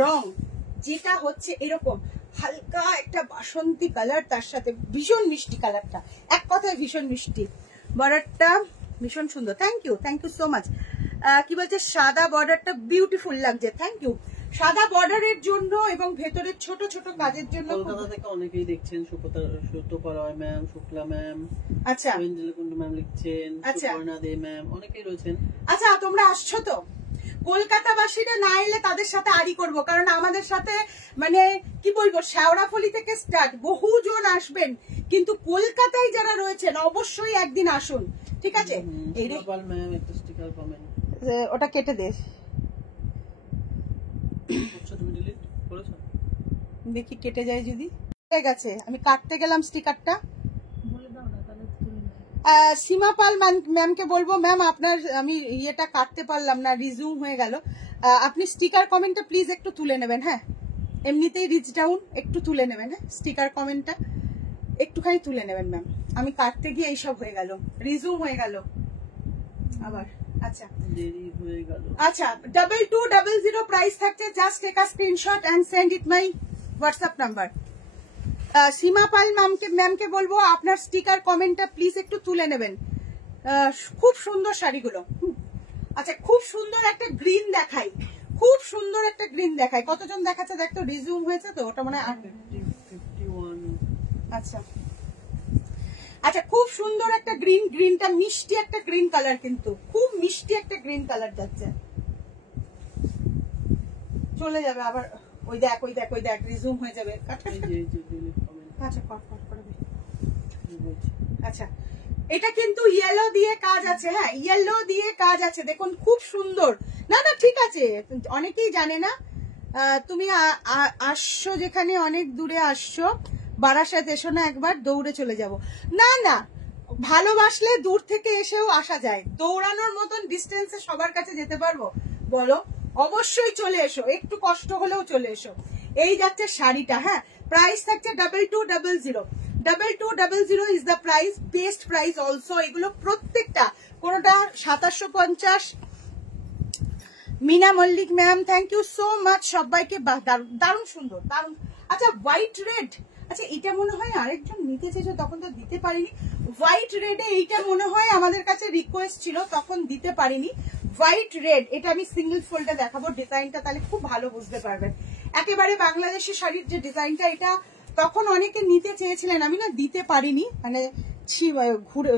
রং, যেটা হচ্ছে এরকম হালকা একটা বাসন্তী কালার, তার সাথে ভীষণ মিষ্টি কালারটা, এক কথায় ভীষণ মিষ্টি। বর্ডারটা ভীষণ সুন্দর, থ্যাংক ইউ সো মাচ। কি বলছে, সাদা বর্ডারটা বিউটিফুল লাগছে, থ্যাংক ইউ। সাদা বর্ডারের জন্য এবং ভেতরের ছোট ছোট কাজের জন্য কলকাতা থেকে অনেকেই দেখছেন, সুতপা রয় ম্যাম, শুক্লা ম্যাম, আচ্ছা কুন্ডু ম্যাম লিখছেন, সুপর্ণা দে ম্যাম, অনেকেই রয়েছেন। আচ্ছা তোমরা আসছো তো, কলকাতাবাসীরা না এলে তাদের সাথে আড়ি করবো, কারণ আমাদের সাথে মানে কি বলবো, শেওড়াফুলি থেকে স্টার্ট বহুজন আসবেন, কিন্তু কলকাতায় যারা রয়েছেন অবশ্যই একদিন আসুন, ঠিক আছে। ওটা কেটে দে, দেখি কেটে যায় যদি। হয়ে গেছে, আমি কাটতে গেলাম স্টিকারটা। সীমা পাল ম্যামকে বলবো, ম্যাম আপনার আমি ইয়েটা কাটতে পারলাম না, রিজুম হয়ে গেল, আপনি স্টিকার কমেন্টটা প্লিজ একটু তুলে নেবেন। হ্যাঁ এমনিতেই রিচ ডাউন, একটু তুলে নেবেন, হ্যাঁ স্টিকার কমেন্টটা একটুখানি তুলে নেবেন ম্যাম। আমি কাটতে গিয়ে এইসব হয়ে গেল, রিজুম হয়ে গেল আবার। আচ্ছা দেরি হয়ে গেল। আচ্ছা 2200 প্রাইস থাকছে, just take a screenshot and send it my WhatsApp number. Seema Pal ম্যামকে বলবো আপনার স্টিকার কমেন্টটা প্লিজ একটু তুলে নেবেন। খুব সুন্দর শাড়িগুলো। আচ্ছা খুব সুন্দর একটা গ্রিন দেখাই, খুব সুন্দর একটা গ্রিন দেখাই। কতজন দেখাচ্ছে দেখতো, রিজুম হয়েছে তো, ওটা মনে হয়। আচ্ছা আচ্ছা খুব সুন্দর একটা গ্রিন, গ্রিনটা মিষ্টি একটা গ্রিন কালার, কিন্তু খুব মিষ্টি একটা গ্রিন কালার যাচ্ছে, চলে যাবে আবার। ওই দেখ ওই দেখ ওই দেখ, রিজুম হয়ে যাবে। আচ্ছা আচ্ছা এটা কিন্তু ইয়েলো দিয়ে কাজ আছে, হ্যাঁ ইয়েলো দিয়ে কাজ আছে, দেখুন খুব সুন্দর। না না ঠিক আছে, অনেকেই জানে না। তুমি আসছো যেখানে, অনেক দূরে আসছো, বারাসাত এসো না একবার, দৌড়ে চলে যাব। না না, ভালোবাসলে দূর থেকে এসেও আসা যায়, দৌড়ানোর মতন ডিস্টেন্সে সবার কাছে যেতে পারবো বলো? অবশ্যই চলে এসো, একটু কষ্ট হলেও চলে এসো। এই যাচ্ছে শাড়িটা, হ্যাঁ প্রাইস থাকছে 2200। 2200 is the price, best price also. এগুলো প্রত্যেকটা, কোনটা 2750। Mina Mallick ma'am thank you so much সবাইকে, দারুণ সুন্দর, দারুণ। আচ্ছা হোয়াইট রেড, আচ্ছা এটা মনে হয় আরেকজন নিতে চেয়েছো, তখন তো দিতে পারিনি। হোয়াইট রেডে এইটা মনে হয় আমাদের কাছে রিকোয়েস্ট ছিল, তখন দিতে পারিনি। হোয়াইট রেড, এটা আমি সিঙ্গেল ফোল্ডে দেখাবো ডিজাইনটা, তাহলে খুব ভালো বুঝতে পারবেন। একেবারে বাংলাদেশি শাড়ির যে ডিজাইনটা, এটা তখন অনেকে নিতে চেয়েছিলেন, আমি না দিতে পারিনি, মানে ঘুরে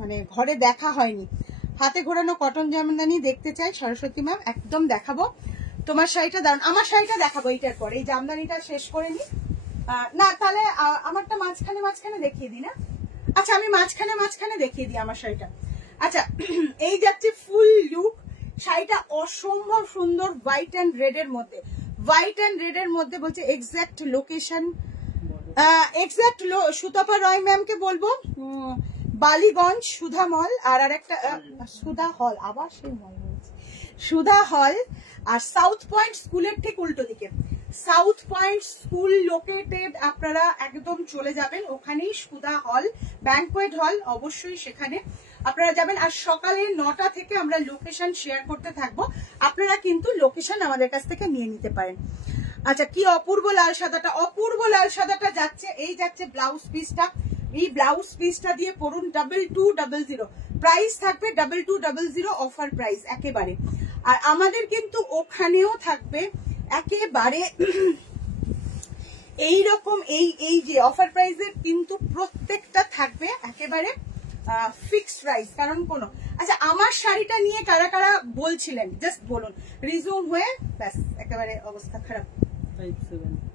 মানে ঘরে দেখা হয়নি। হাতে ঘোরানো কটন জামদানি দেখতে চাই সরস্বতী ম্যাম, একদম দেখাবো। তোমার শাড়িটা দারুন, আমার শাড়িটা দেখাবো এইটার পরে, এই জামদানিটা শেষ করে নি। না তাহলে আমারটা মাঝখানে মাঝখানে দেখিয়ে দিই না। আচ্ছা আমি মাঝখানে দেখিয়ে দিই আমার শাড়িটা। আচ্ছা এই যাচ্ছে ফুল লুক, শাড়িটা অসম্ভব সুন্দর, হোয়াইট অ্যান্ড রেড এর মধ্যে, হোয়াইট অ্যান্ড রেড এর মধ্যে। বলছে এক্সাক্ট লোকেশন, এক্সাক্ট সুতপা রয় ম্যামকে বলবো বালিগঞ্জ সুধা মল, আর একটা সুধা হল, আবার সেই মল বলছি, সুধা হল। আর সাউথ পয়েন্ট স্কুলের ঠিক উল্টো দিকে, সাউথ পয়েন্ট স্কুল লোকেটেড, আপনারা একদম চলে যাবেন ওখানেই সুধা হল, ব্যাংকোয়েট হল, অবশ্যই সেখানে আপনারা যাবেন। আর সকালে 9টা থেকে আমরা লোকেশন শেয়ার করতে থাকবো, আপনারা কিন্তু লোকেশন আমাদের কাছ থেকে নিয়ে নিতে পারেন। আচ্ছা, কি অপূর্ব লাল সাদাটা, অপূর্ব লাল সাদাটা যাচ্ছে, এই যাচ্ছে ব্লাউজ পিসটা, এই ব্লাউজ পিসটা দিয়ে পড়ুন 2200, প্রাইস থাকবে 2200 অফার প্রাইস একেবারে। আর আমাদের কিন্তু ওখানেও থাকবে একেবারে এইরকম এই যে অফার প্রাইসের কিন্তু প্রত্যেকটা থাকবে একেবারে ফিক্সড প্রাইস, কারণ কোনো আচ্ছা আমার শাড়িটা নিয়ে কারা কারা বলছিলেন জাস্ট বলুন, রিজুম হয়ে ব্যাস একেবারে অবস্থা খারাপ।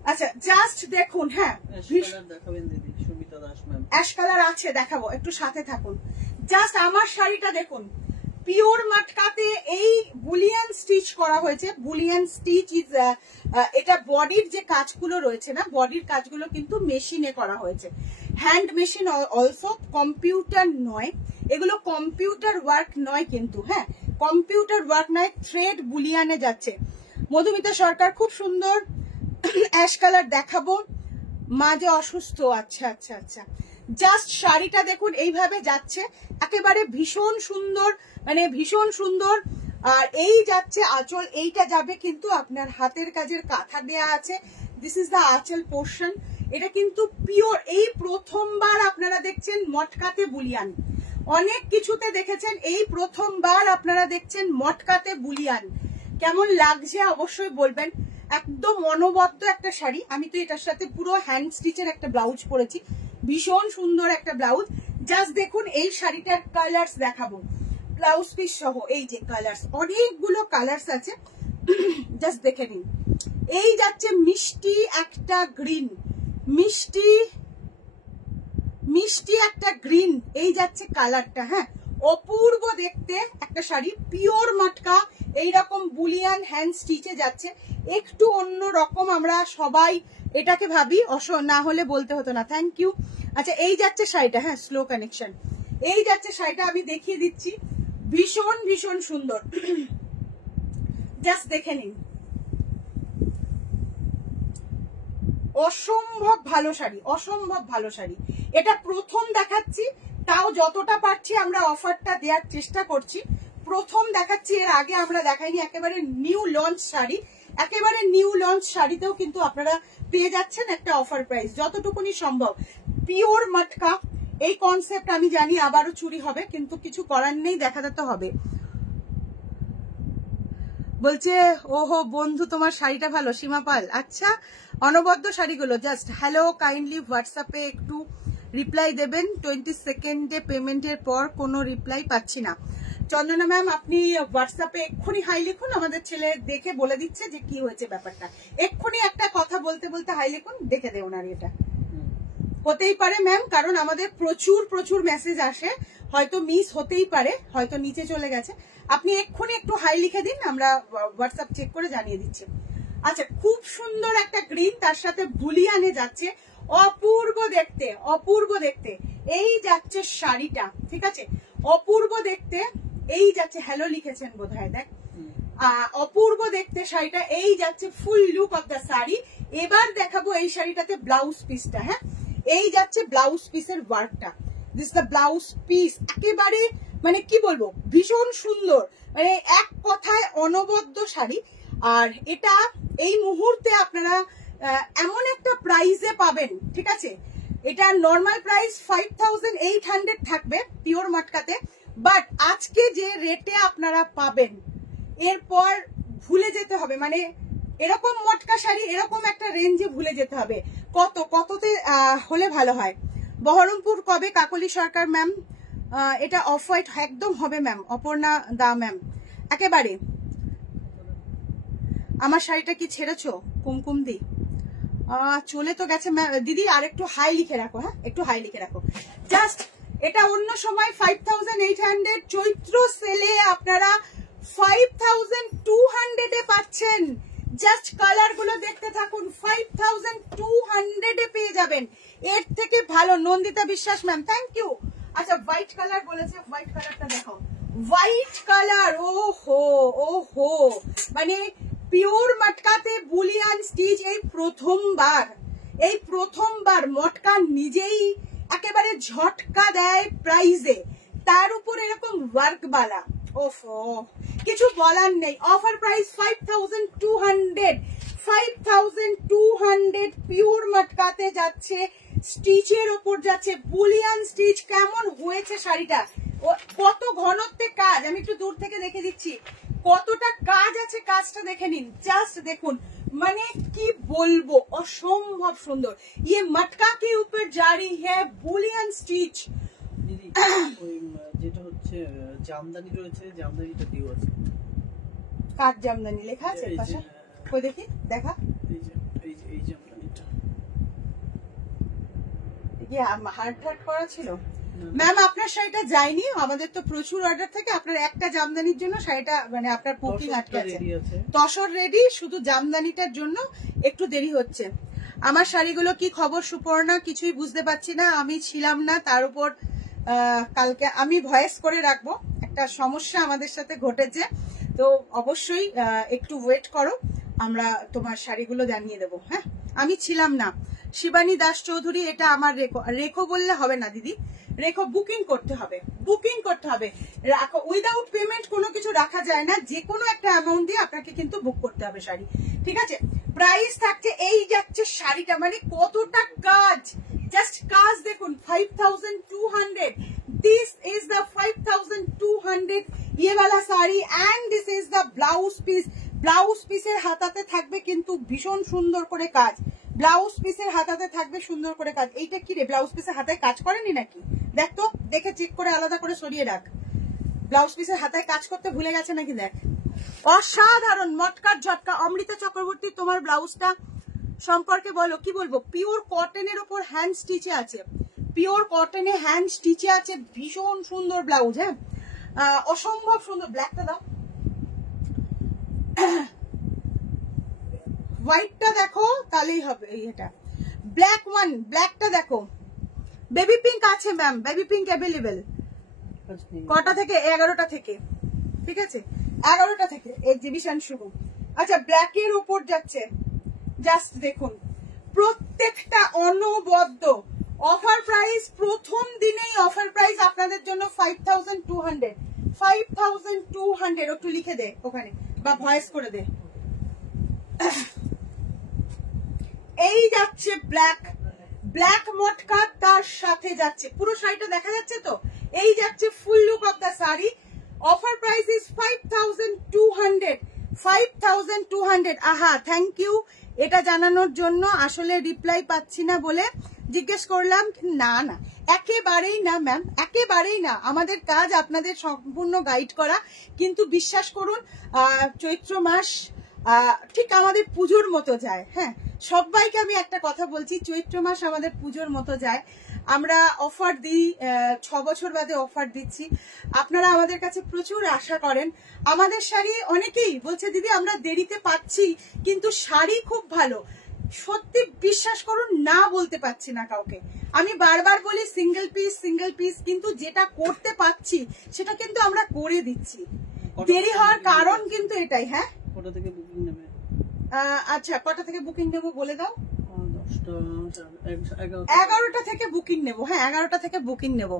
আচ্ছা জাস্ট দেখুন, হ্যাঁ দেখাবেন দিদি Sumita Das ma'am, ash colour আছে দেখাবো, একটু সাথে থাকুন। জাস্ট আমার শাড়িটা দেখুন, পিওর মাটকাতে এই বুলিয়ান স্টিচ করা হয়েছে, বুলিয়ান স্টিচ ইজ, এটা বডির যে কাজগুলো রয়েছে না, বডির কাজগুলো কিন্তু মেশিনে করা হয়েছে, হ্যান্ড মেশিন অলসো, কম্পিউটার নয় এগুলো, কম্পিউটার ওয়ার্ক নয় কিন্তু, হ্যাঁ কম্পিউটার ওয়ার্ক নয়, থ্রেড বুলিয়ানে যাচ্ছে। মধুমিতা সরকার খুব সুন্দর অ্যাশ কালার দেখাবো, মাঝে অসুস্থ, আচ্ছা আচ্ছা আচ্ছা। জাস্ট শাড়িটা দেখুন এইভাবে যাচ্ছে, একেবারে ভীষণ সুন্দর, মানে ভীষণ সুন্দর। আর এই যাচ্ছে আঁচল, এইটা যাবে কিন্তু আপনার হাতের কাজের কাঁথা দেয়া আছে, this is the aanchal portion. এটা কিন্তু পিওর, এই প্রথমবার আপনারা দেখছেন মটকাতে বুলিয়ান, অনেক কিছুতে দেখেছেন, এই প্রথমবার আপনারা দেখছেন মটকাতে বুলিয়ান। কেমন লাগছে অবশ্যই বলবেন, একদম অনবদ্য একটা শাড়ি। আমি তো এটার সাথে পুরো হ্যান্ড স্টিচের একটা ব্লাউজ পরেছি, ভীষণ সুন্দর একটা ব্লাউজ। জাস্ট দেখুন এই শাড়িটার কালার্স দেখাবো, ব্লাউজ পিস সহ, এই যে কালার্স, অনেকগুলো কালার্স আছে, জাস্ট দেখে নিন। এই যাচ্ছে মিষ্টি একটা গ্রিন, মিষ্টি মিষ্টি একটা গ্রিন, এই যাচ্ছে কালারটা, হ্যাঁ অপূর্ব দেখতে একটা শাড়ি, পিওর মাটকা, এইরকম বুলিয়ান হ্যান্ড স্টিচে যাচ্ছে, একটু অন্য রকম আমরা সবাই এটাকে ভাবি, না হলে বলতে হতো না। Thank you. আচ্ছা এই যাচ্ছে শাড়িটা, হ্যাঁ স্লো কানেকশন, এই যাচ্ছে শাড়িটা, আমি দেখিয়ে দিচ্ছি, ভীষণ ভীষণ সুন্দর, জাস্ট দেখে নিন, অসম্ভব ভালো শাড়ি, অসম্ভব ভালো শাড়ি। এটা প্রথম দেখাচ্ছি, তাও যতটা পারছি আমরা অফারটা দেওয়ার চেষ্টা করছি, প্রথম দেখাচ্ছি, এর আগে আমরা দেখাইনি, একেবারে নিউ লঞ্চ শাড়ি, একেবারে নিউ লঞ্চ শাড়িতেও কিন্তু আপনারা পেয়ে যাচ্ছেন একটা অফার প্রাইস যতটুকুনি সম্ভব। পিওর মটকা, এই কনসেপ্ট আমি জানি আবারও চুরি হবে, কিন্তু কিছু করার নেই, দেখাতে তো হবে। বলছে ওহো বন্ধু তোমার শাড়িটা ভালো, সীমা পাল, আচ্ছা অনবদ্য শাড়িগুলো। জাস্ট হ্যালো, কাইন্ডলি হোয়াটসঅ্যাপে একটু রিপ্লাই দেবেন, 20 সেকেন্ডে পেমেন্টের পর কোনো রিপ্লাই পাচ্ছি না। চন্দনা ম্যাম আপনি হোয়াটসঅ্যাপে এক্ষুনি হাই লিখুন, আমাদের ছেলে দেখে বলে দিচ্ছে যে কি হয়েছে ব্যাপারটা, এক্ষুনি একটা কথা বলতে বলতে হাই লিখুন, দেখে দেও না, এটা হতেই পারে ম্যাম, কারণ আমাদের প্রচুর প্রচুর মেসেজ আসে, হয়তো মিস হতেই পারে, হয়তো নিচে চলে গেছে, আপনি এক্ষুনি একটু হাই লিখে দিন, আমরা হোয়াটসঅ্যাপ চেক করে জানিয়ে দিচ্ছি। আচ্ছা খুব সুন্দর একটা গ্রিন, তার সাথে বুলিয়ানে যাচ্ছে, অপূর্ব দেখতে, অপূর্ব দেখতে, এই যাচ্ছে শাড়িটা, ঠিক আছে অপূর্ব দেখতে, এই যাচ্ছে, হ্যালো লিখেছেন বোধহয়, দেখ অপূর্ব দেখতে শাড়িটা, এই যাচ্ছে ফুল লুক অফ দ্য শাড়ি। এবার দেখাবো এই শাড়িটাতে ব্লাউজ পিসটা, হ্যাঁ এই যাচ্ছে ব্লাউজ পিসের ওয়ার্কটা, দিস দ্য ব্লাউজ পিস, একেবারে মানে কি বলবো ভীষণ সুন্দর, মানে এক কথায় অনবদ্য শাড়ি। আর এটা এই মুহূর্তে আপনারা এমন একটা প্রাইসে পাবেন, ঠিক আছে এটা নর্মাল প্রাইস 5800 থাকবে পিওর মটকাতে, বাট আজকে যে রেটে আপনারা পাবেন এরপর ভুলে যেতে হবে, মানে এরকম মটকা শাড়ি এরকম একটা রেঞ্জে ভুলে যেতে হবে, কততে হলে ভালো হয়। বহরমপুর কবে, কাকলি সরকার ম্যাম, এটা অফ হোয়াইট একদম হবে ম্যাম, অপর্ণা দা ম্যাম, একেবারে। আমার শাড়িটা কি ছেড়েছো কুমকুম দি? চলে তো গেছে দিদি, আর একটু হাই লিখে রাখো, হ্যাঁ একটু হাই লিখে রাখো। জাস্ট এটা অন্য সময় 5800, চৈত্র সেলে আপনারা 5200 এ পাচ্ছেন। জাস্ট কালার গুলো দেখতে থাকুন, 5200 এ পেয়ে যাবেন, এর থেকে ভালো। নন্দিতা বিশ্বাস ম্যাম থ্যাংক ইউ। আচ্ছা হোয়াইট কালার বলেছে, হোয়াইট কালারটা দেখো, হোয়াইট কালার, ওহো ওহো, মানে পিওর মটকাতে বুলিয়ান স্টিচ এই প্রথমবার মটকা নিজেই একেবারে ঝটকা দেয় প্রাইজে, তার উপর এরকম ওয়ার্কওয়ালা, ওফো কিছু বলার নেই। অফার প্রাইস 5200 পিওর মটকাতে যাচ্ছে, স্টিচের ওপর যাচ্ছে, বুলিয়ান স্টিচ। কেমন হয়েছে শাড়িটা, কত ঘনত্বে কাজ, আমি একটু দূর থেকে দেখে দিচ্ছি কতটা কাজ আছে, কাজটা দেখে নিন, জাস্ট দেখুন, মানে কি বলবো, অসম্ভব সুন্দর। ये मटका के ऊपर जारी है बुलियन स्टिच। দিদি ওই যেটা হচ্ছে জামদানি রয়েছে, জামদানিটা ডিউ আছে, কাট জামদানি লেখা আছে পাশে, কই দেখি, দেখা, এই জামদানিটা কি হার্ড করা ছিল। ম্যাম আপনার শাড়িটা যায়নি, আমাদের তো প্রচুর অর্ডার থাকে, আপনার একটা জামদানির জন্য শাড়িটা মানে আপনার বুকিং আটকে আছে, তসর রেডি, শুধু জামদানিটার জন্য একটু দেরি হচ্ছে। আমার শাড়িগুলো কি খবর সুপর্ণা, কিছুই বুঝতে পারছি না, আমি ছিলাম না, তার উপর কালকে আমি ভয়েস করে রাখবো, একটা সমস্যা আমাদের সাথে ঘটেছে, তো অবশ্যই একটু ওয়েট করো, আমরা তোমার শাড়িগুলো জানিয়ে দেবো। হ্যাঁ আমি ছিলাম না। শিবানী দাস চৌধুরী, এটা আমার রেখো, রেখো বললে হবে না দিদি, রেখো বুকিং করতে হবে, বুকিং করতে হবে, উইদাউট পেমেন্ট কোনো কিছু রাখা যায় না, যে কোনো একটা অ্যামাউন্ট দিয়ে আপনাকে কিন্তু বুক করতে হবে শাড়ি, ঠিক আছে। প্রাইস থাকছে, এই যাচ্ছে শাড়িটা, মানে কতটা কাজ, জাস্ট কাজ দেখুন, 5200, দিস ইজ দ্য 5200 ये वाला sari, and this is the blouse piece. Blouse পিসের হাতাতে থাকবে কিন্তু ভীষণ সুন্দর করে কাজ, ব্লাউজ পিসের হাতাতে থাকবে সুন্দর করে কাজ। এইটা কি রে, ব্লাউজ পিসের হাতায় কাজ করেনি নাকি, দেখ তো, দেখে চেক করে আলাদা করে সরিয়ে রাখ, ব্লাউজ পিসের হাতায় কাজ করতে ভুলে গেছে নাকি দেখ। অসাধারণ মটকার ঝটকা। অমৃতা চক্রবর্তী, তোমার ব্লাউজটা সম্পর্কে বলো, কি বলবো, পিওর কটনের ওপর হ্যান্ড স্টিচে আছে, পিওর কটনে হ্যান্ড স্টিচে আছে, ভীষণ সুন্দর ব্লাউজ। হ্যাঁ অসম্ভব সুন্দর। ব্ল্যাকটা দাও, হোয়াইটটা দেখো তাহলেই হবে, এটা ব্ল্যাক ওয়ান, ব্ল্যাকটা দেখো, বেবি পিঙ্ক আছে ম্যাম, বেবি পিঙ্ক অ্যাভেলেবেল। কটা থেকে? 11টা থেকে, ঠিক আছে 11টা থেকে এক্সিবিশন শুরু। আচ্ছা ব্ল্যাকের উপর যাচ্ছে, জাস্ট দেখুন প্রত্যেকটা অনবদ্য অফার প্রাইস, প্রথম দিনেই অফার প্রাইস আপনাদের জন্য 5200, 5200। একটু লিখে দে ওখানে বা ভয়েস করে দে। এই যাচ্ছে ব্ল্যাক, ব্ল্যাক মটকা, তার সাথে যাচ্ছে, পুরো শাড়িটা দেখা যাচ্ছে তো, এই যাচ্ছে ফুল look of the sari. Offer price is 5200, 5200। আহা থ্যাংক ইউ এটা জানানোর জন্য, আসলে রিপ্লাই পাচ্ছি না বলে জিজ্ঞেস করলাম। না না একেবারেই না ম্যাম, একেবারেই না, আমাদের কাজ আপনাদের সম্পূর্ণ গাইড করা, কিন্তু বিশ্বাস করুন চৈত্র মাস ঠিক আমাদের পুজোর মতো যায়। হ্যাঁ সবাইকে আমি একটা কথা বলছি, চৈত্র মাস আমাদের পুজোর মতো যায়, আমরা অফার দিই, 6 বছর বাদে অফার দিচ্ছি, আপনারা আমাদের কাছে প্রচুর আশা করেন। আমাদের শাড়ি অনেকেই বলছে দিদি আমরা দেরিতে পাচ্ছি, কিন্তু শাড়ি খুব ভালো, সত্যি বিশ্বাস করুন, না বলতে পারছি না কাউকে। আমি বারবার বলি সিঙ্গেল পিস সিঙ্গেল পিস, কিন্তু যেটা করতে পাচ্ছি সেটা কিন্তু আমরা করে দিচ্ছি। দেরি হওয়ার কারণ কিন্তু এটাই। হ্যাঁ কটা থেকে বুকিং নেবে? আচ্ছা কটা থেকে বুকিং নেবো বলে দাও। 10টা 11টা থেকে বুকিং নেবো। হ্যাঁ 11টা থেকে বুকিং নেবো।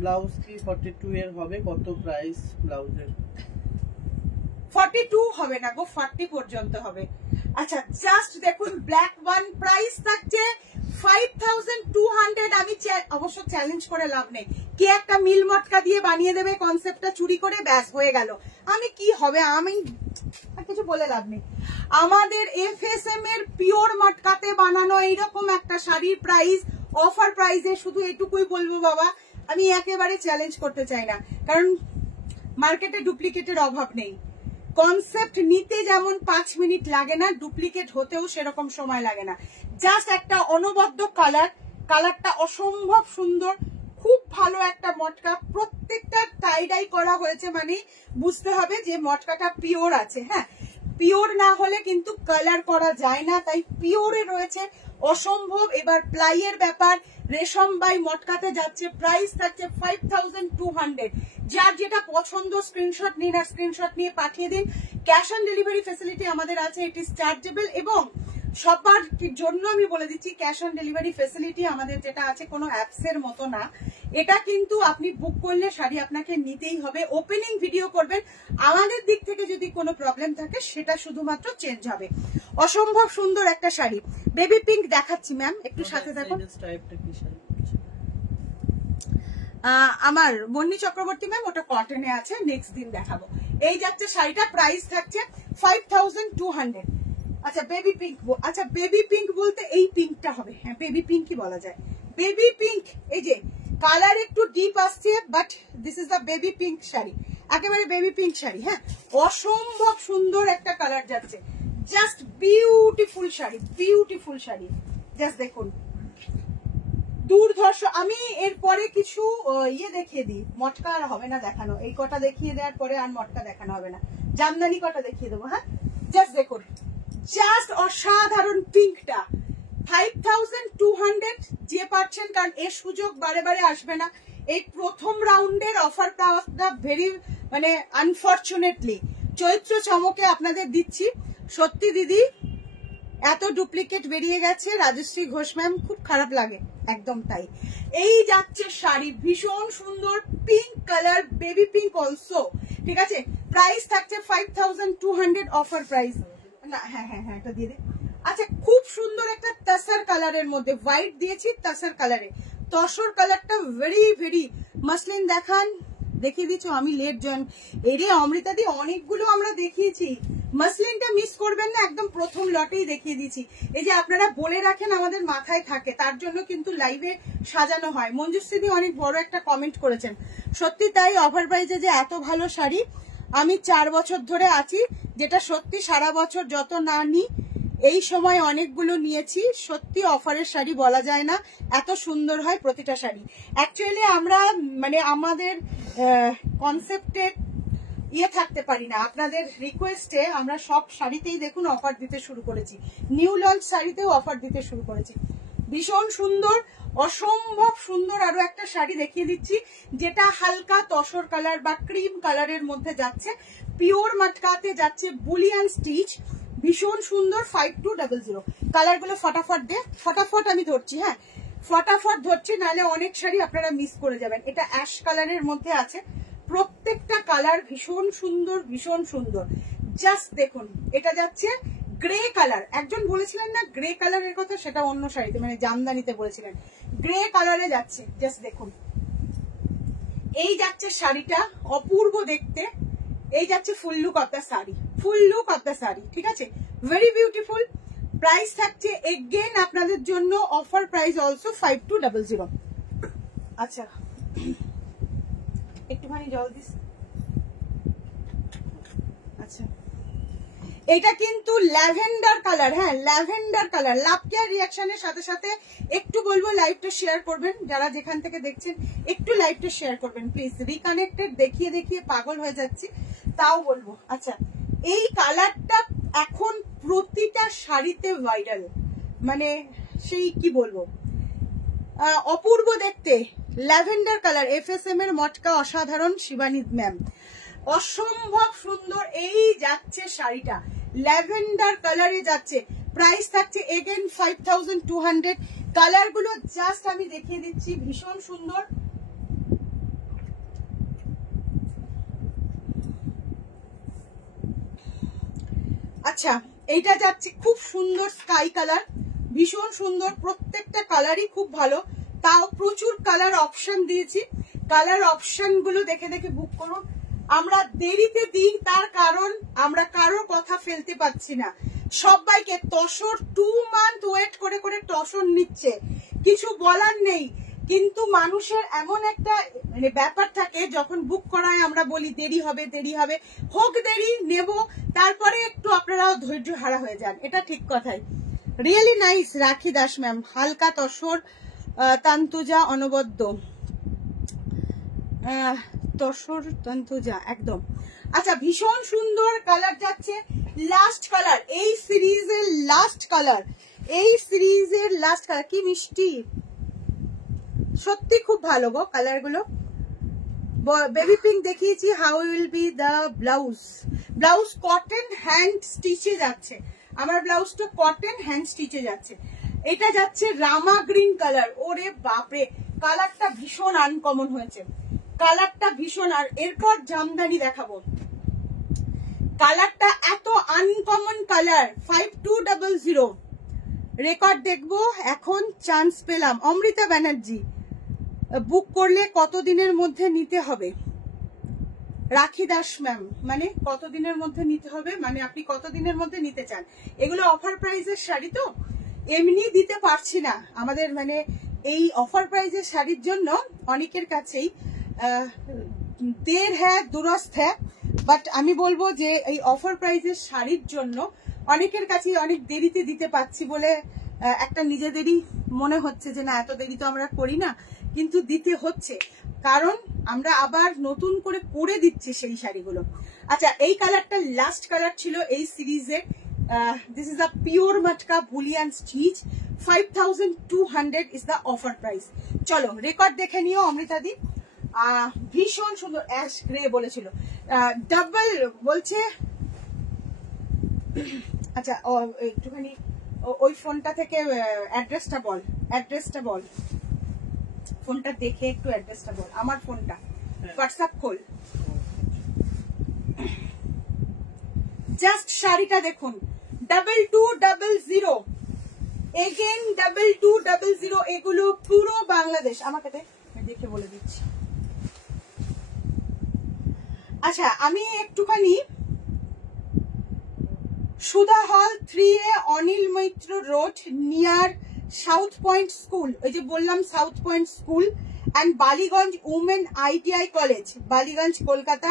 ব্লাউজ কি 42 এর হবে? কত প্রাইস ব্লাউজের? 42 হবে না গো, 40 পর্যন্ত হবে। আচ্ছা জাস্ট দেখুন ব্ল্যাক ওয়ান, প্রাইস থাকছে 5200। আমি অবশ্য চ্যালেঞ্জ করে লাভ নেই, কে একটা মিল মটকা দিয়ে বানিয়ে দেবে কনসেপ্টটা চুরি করে, ব্যাস হয়ে গেল। আমি কি হবে, আমি কিছু বলে লাভ নেই। আমাদের এফএসএম এর পিওর মটকাতে বানানো এইরকম একটা শাড়ির প্রাইস অফার প্রাইসে, শুধু এটুকুই বলবো বাবা, আমি একেবারে চ্যালেঞ্জ করতে চাই না, কারণ মার্কেটে ডুপ্লিকেটের অভাব নেই। কনসেপ্ট নিতে যেমন 5 মিনিট লাগে না, ডুপ্লিকেট হতেও সেরকম সময় লাগে না। জাস্ট একটা অনবদ্য কালার, কালারটা অসম্ভব সুন্দর, খুব ভালো একটা মটকা, প্রত্যেকটা টাই ডাই করা হয়েছে, মানে বুঝতে হবে যে মটকাটা পিওর আছে। হ্যাঁ পিওর না হলে কিন্তু কালার করা যায় না, তাই পিওরে রয়েছে অসম্ভব। এবার প্লাইয়ের ব্যাপার, রেশম বাই মটকাতে যাচ্ছে, প্রাইস থাকছে 5200। যার যেটা পছন্দ স্ক্রিনশট নিন আর স্ক্রিনশট নিয়ে পাঠিয়ে দিন। ক্যাশ অন ডেলিভারি ফেসিলিটি আমাদের আছে, ইট ইজ চার্জেবল। এবং সবার জন্য আমি বলে দিচ্ছি, ক্যাশ অন ডেলিভারি ফেসিলিটি আমাদের যেটা আছে কোনো অ্যাপসের মতো না, এটা কিন্তু আপনি বুক করলে শাড়ি আপনাকে নিতেই হবে। ওপেনিং ভিডিও করবেন, আমাদের দিক থেকে যদি কোনো প্রবলেম থাকে সেটা শুধুমাত্র চেঞ্জ হবে। অসম্ভব সুন্দর একটা শাড়ি, বেবি পিঙ্ক দেখাচ্ছি ম্যাম, একটু সাথে দেখো। আমার বন্নি চক্রবর্তী ম্যাম, ওটা কটনে আছে, নেক্সট দিন দেখাবো। এই যাচ্ছে শাড়িটা, প্রাইস থাকছে 5200। আচ্ছা বেবি পিঙ্ক, আচ্ছা বেবি পিঙ্ক বলতে এই পিঙ্কটা হবে, হ্যাঁ বেবি পিঙ্কই বলা যায়। বেবি পিঙ্ক, এই যে কালার একটু ডিপ আসছে, but this is the baby pink sari, একেবারে বেবি পিঙ্ক শাড়ি। হ্যাঁ, অসম্ভব সুন্দর একটা কালার যাচ্ছে, just beautiful sari, beautiful sari. Just দেখুন, দুর্ধর্ষ। আমি এরপরে কিছু ইয়ে দেখিয়ে দিই, মটকা আর হবে না দেখানো, এই কটা দেখিয়ে দেওয়ার পরে আর মটকা দেখানো হবে না, জামদানি কটা দেখিয়ে দেবো। হ্যাঁ, জাস্ট দেখুন, জাস্ট অসাধারণ পিঙ্কটা। 5200 যে পাচ্ছেন, কারণ এর সুযোগ বারে বারে আসবে না। এই প্রথম রাউন্ডের অফার পাওয়াটা ভেরি মানে আনফরচুনেটলি চৈত্র চমকে আপনাদের দিচ্ছি। সত্যি দিদি, এত ডুপ্লিকেট বেরিয়ে গেছে, রাজশ্রী ঘোষ ম্যাম, খুব খারাপ লাগে, একদম তাই। এই যাচ্ছে শাড়ি, ভীষণ সুন্দর pink colour, baby pink also, ঠিক আছে। প্রাইস থাকছে 5200 অফার প্রাইস না। হ্যাঁ হ্যাঁ হ্যাঁ, এটা দিয়ে দে। আচ্ছা, খুব সুন্দর একটা তাসার কালারের মধ্যে, হোয়াইট দিয়েছি তাসার কালারে, তসর কালারটা ভেরি ভেরি মাসলিন। দেখান, দেখিয়ে দিচ্ছ, আমি লেট জয়েন। এরে অমৃতা দি, অনেকগুলো আমরা দেখিয়েছি, মাসলিনটা মিস করবেন না, একদম প্রথম লটেই দেখিয়ে দিচ্ছি। এই যে আপনারা বলে রাখেন, আমাদের মাথায় থাকে, তার জন্য কিন্তু লাইভে সাজানো হয়। মঞ্জুশ্রী দি অনেক বড় একটা কমেন্ট করেছেন, সত্যি তাই। অফার প্রাইসে যে এত ভালো শাড়ি, আমি 4 বছর ধরে আছি, যেটা সত্যি সারা বছর যত না নিই, এই সময় অনেকগুলো নিয়েছি। সত্যি অফারের শাড়ি বলা যায় না, এত সুন্দর হয় প্রতিটা শাড়ি। অ্যাকচুয়ালি আমরা মানে আমাদের কনসেপ্টে ইয়ে থাকতে পারি না, আপনাদের রিকোয়েস্টে আমরা সব শাড়িতেই দেখুন অফার দিতে শুরু করেছি, নিউ লঞ্চ শাড়িতেও অফার দিতে শুরু করেছি। ভীষণ সুন্দর, অসম্ভব সুন্দর। আরো একটা শাড়ি দেখিয়ে দিচ্ছি, যেটা হালকা তসর কালার বা ক্রিম কালারের মধ্যে যাচ্ছে, পিওর মটকাতে যাচ্ছে, বুলিয়ান স্টিচ, ভীষণ সুন্দর। 5200 কালার গুলো ফটাফট দে, ফটাফট আমি ধরছি, হ্যাঁ ফটাফট ধরছি, নাহলে অনেক শাড়ি আপনারা মিস করে যাবেন। এটা অ্যাশ কালারের মধ্যে আছে, প্রত্যেকটা কালার ভীষণ সুন্দর, ভীষণ সুন্দর। জাস্ট দেখুন, এটা যাচ্ছে গ্রে কালার। একজন বলেছিলেন না গ্রে কালারের কথা, সেটা অন্য শাড়িতে মানে জামদানিতে বলেছিলেন, গ্রে কালারে যাচ্ছে। জাস্ট দেখুন, এই যাচ্ছে শাড়িটা, অপূর্ব দেখতে। এই যাচ্ছে ফুল look of the sari, full look of the sari, ঠিক আছে, ভেরি বিউটিফুল। প্রাইস থাকছে এগেন আপনাদের জন্য অফার প্রাইস অলসো 5200। আচ্ছা, একটুখানি জল দিস। আচ্ছা, এটা কিন্তু ল্যাভেন্ডার কালার, হ্যাঁ ল্যাভেন্ডার কালার। লাভ কেয়ার রিয়াকশনের সাথে সাথে একটু বলবো লাইভটা শেয়ার করবেন, যারা যেখান থেকে দেখছেন একটু লাইভটা শেয়ার করবেন প্লিজ। রিকানেক্টেড দেখিয়ে দেখিয়ে পাগল হয়ে যাচ্ছি, তাও বলবো। আচ্ছা, এই কালারটা এখন প্রতিটা শাড়িতে ভাইরাল, মানে সেই কি বলবো, অপূর্ব দেখতে। ল্যাভেন্ডার কালার, FSM এর মটকা, অসাধারণ। শিবানী ম্যাম, অসম্ভব সুন্দর। এই যাচ্ছে শাড়িটা, ল্যাভেন্ডার কালারে যাচ্ছে, প্রাইস থাকছে এগেন 5200। কালার গুলো জাস্ট আমি দেখিয়ে দিচ্ছি, ভীষণ সুন্দর। আচ্ছা, এইটা যাচ্ছে খুব সুন্দর স্কাই কালার, ভীষণ সুন্দর, প্রত্যেকটা কালারই খুব ভালো। তাও প্রচুর কালার অপশন দিয়েছি, কালার অপশন গুলো দেখে দেখে বুক করুন। আমরা দেরিতে দিই, তার কারণ আমরা কারোর কথা ফেলতে পাচ্ছি না। সবাইকে তসর 2 মান্থ ওয়েট করে করে তসর নিচ্ছে, কিছু বলার নেই। কিন্তু মানুষের এমন একটা মানে ব্যাপার থাকে, যখন বুক করায় আমরা বলি দেরি হবে, দেরি হবে, হোক দেরি, নেব। তারপরে একটু আপনারাও ধৈর্য হারা হয়ে যান, এটা ঠিক কথাই। Really nice. রাখি দাস ম্যাম, হালকা তসর, তান্তুজা অনবদ্য, তসর তন্তুজা একদম। আচ্ছা ভীষণ সুন্দর কালার যাচ্ছে, লাস্ট কালার এই সিরিজের লাস্ট কালার, এই সিরিজের লাস্ট কালার, কি মিষ্টি, সত্যি খুব ভালো গো কালার গুলো। বেবি পিঙ্ক দেখিয়েছি। How will be the blouse? Blouse cotton hand স্টিচে যাচ্ছে, আমার ব্লাউজটা কটন হ্যান্ড স্টিচে যাচ্ছে। এটা যাচ্ছে রামা গ্রিন কালার। ওরে বাপরে, কালারটা ভীষণ আনকমন হয়েছে, কালারটা ভীষণ। আর এরপর জামদানি দেখাবো, কালারটা এত আনকমন কালার। 5200 রেকর্ড দেখবো, এখন চান্স পেলাম। অমৃতা ব্যানার্জি, বুক করলে কতদিনের মধ্যে নিতে হবে? রাখি দাস ম্যাম, মানে কতদিনের মধ্যে নিতে হবে, মানে আপনি কতদিনের মধ্যে নিতে চান? এগুলো অফার প্রাইজের শাড়ি, তো এমনি দিতে পারছি না। আমাদের মানে এই অফার প্রাইজের শাড়ির জন্য অনেকের কাছেই দের হ্যাঁ দুরস্ত হ্যাঁ, বাট আমি বলবো যে এই অফার প্রাইজের শাড়ির জন্য অনেকের কাছে অনেক দেরিতে দিতে পারছি বলে একটা নিজেদেরই মনে হচ্ছে যে না এত দেরি তো আমরা করি না, কিন্তু দিতে হচ্ছে কারণ আমরা আবার নতুন করে করে দিচ্ছি সেই শাড়িগুলো। আচ্ছা এই কালারটা লাস্ট কালার ছিল এই সিরিজে। This is a pure Matka Boolean stitch. 5200 is the offer price. চলো রেকর্ড দেখে নিও অমৃতা দি। ভীষণ সুন্দর অ্যাশ গ্রে বলেছিল, ডাবল বলছে। আচ্ছা একটুখানি ওই ফোনটা থেকে অ্যাড্রেসটা বল, অ্যাড্রেসটা বল, ফোনটা দেখে একটু অ্যাড্রেসটা বল। আমার ফোনটা হোয়াটসঅ্যাপ খোল, জাস্ট শাড়িটা দেখুন। 2200 এগেন 2200। এগুলো পুরো বাংলাদেশ। আমাকে দেখে বলে দিচ্ছি। আচ্ছা আমি একটুখানি সুধা হল 3A Anil Maitra road near South Point school, ওই যে বললাম South Point school and Ballygunge women ITI college, Ballygunge Kolkata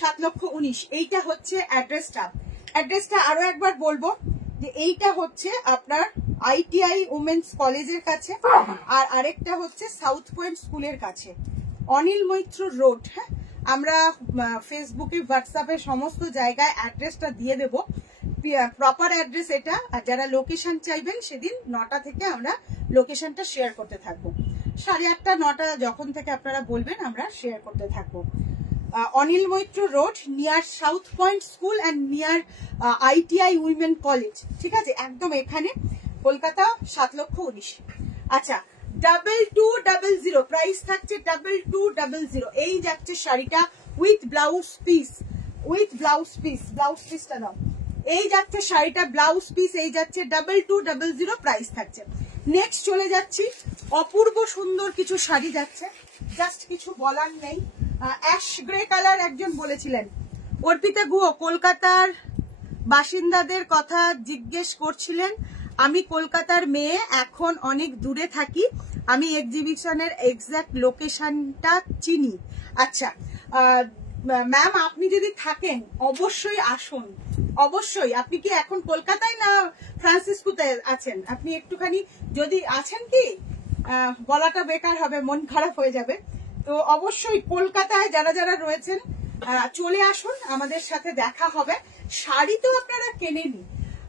7,19,000। এইটা হচ্ছে অ্যাড্রেসটা। অ্যাড্রেসটা আরো একবার বলবো যে এইটা হচ্ছে আপনার ITI উমেন্স কলেজের কাছে, আর আরেকটা হচ্ছে সাউথ পয়েন্ট স্কুলের কাছে, অনিল মৈত্র রোড। হ্যাঁ আমরা ফেসবুকে হোয়াটসঅ্যাপে সমস্ত জায়গায় অ্যাড্রেসটা দিয়ে দেবো, প্রপার অ্যাড্রেস এটা। আর যারা লোকেশন চাইবেন সেদিন 9টা থেকে আমরা লোকেশনটা শেয়ার করতে থাকবো, 8:30 9টা যখন থেকে আপনারা বলবেন আমরা শেয়ার করতে থাকবো। Anil Maitra road near South Point school and near ITI women college, ঠিক আছে, একদম এখানে কলকাতা 7,19,000। আচ্ছা 2200 প্রাইস থাকছে 2200। এই যাচ্ছে শাড়িটা with blouse piece, with blouse piece, blouse পিসটা নাও। এই যাচ্ছে শাড়িটা ব্লাউজ পিস, এই যাচ্ছে 2200 প্রাইস থাকছে। নেক্সট চলে যাচ্ছি, অপূর্ব সুন্দর কিছু শাড়ি যাচ্ছে, জাস্ট কিছু বলার নেই। অ্যাশ গ্রে কালার একজন বলেছিলেন। অর্পিতা গুহ কলকাতার বাসিন্দাদের কথা জিজ্ঞেস করছিলেন। আমি কলকাতার মেয়ে, এখন অনেক দূরে থাকি, আমি এক্সিবিশনের এক্সাক্ট লোকেশনটা চিনি। আচ্ছা ম্যাম আপনি যদি থাকেন অবশ্যই আসুন, অবশ্যই। আপনি কি এখন কলকাতায় না ফ্রান্সিসকোতে আছেন? আপনি একটুখানি যদি আছেন, কি বলাটা বেকার হবে, মন খারাপ হয়ে যাবে। তো অবশ্যই কলকাতায় যারা যারা রয়েছেন চলে আসুন, আমাদের সাথে দেখা হবে। শাড়ি তো আপনারা কেনেনি।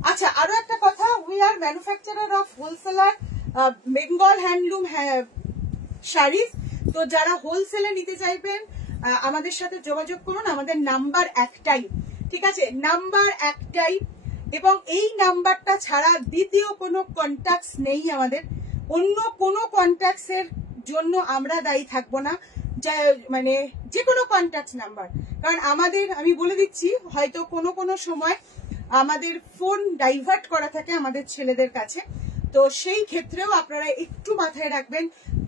আচ্ছা আরো একটা কথা, we are manufacturer of wholesaler Bengal handloom saris. তো যারা হোলসেলে নিতে চাইবেন আমাদের সাথে যোগাযোগ করুন, আমাদের নাম্বার একটাই, ঠিক আছে, নাম্বার একটাই। এবং এই নাম্বারটা ছাড়া দ্বিতীয় কোনো কন্ট্যাক্টস নেই আমাদের, অন্য কোনো কন্ট্যাক্টস এর জন্য আমরা দায়ী থাকবো না, মানে যে কোনো কন্ট্যাক্ট নাম্বার। কারণ আমাদের, আমি বলে দিচ্ছি, হয়তো কোনো কোনো সময় আমাদের ফোন ডাইভার্ট করা থাকে আমাদের ছেলেদের কাছে, তো সেই ক্ষেত্রেও আপনারা একটু মাথায় রাখবেন,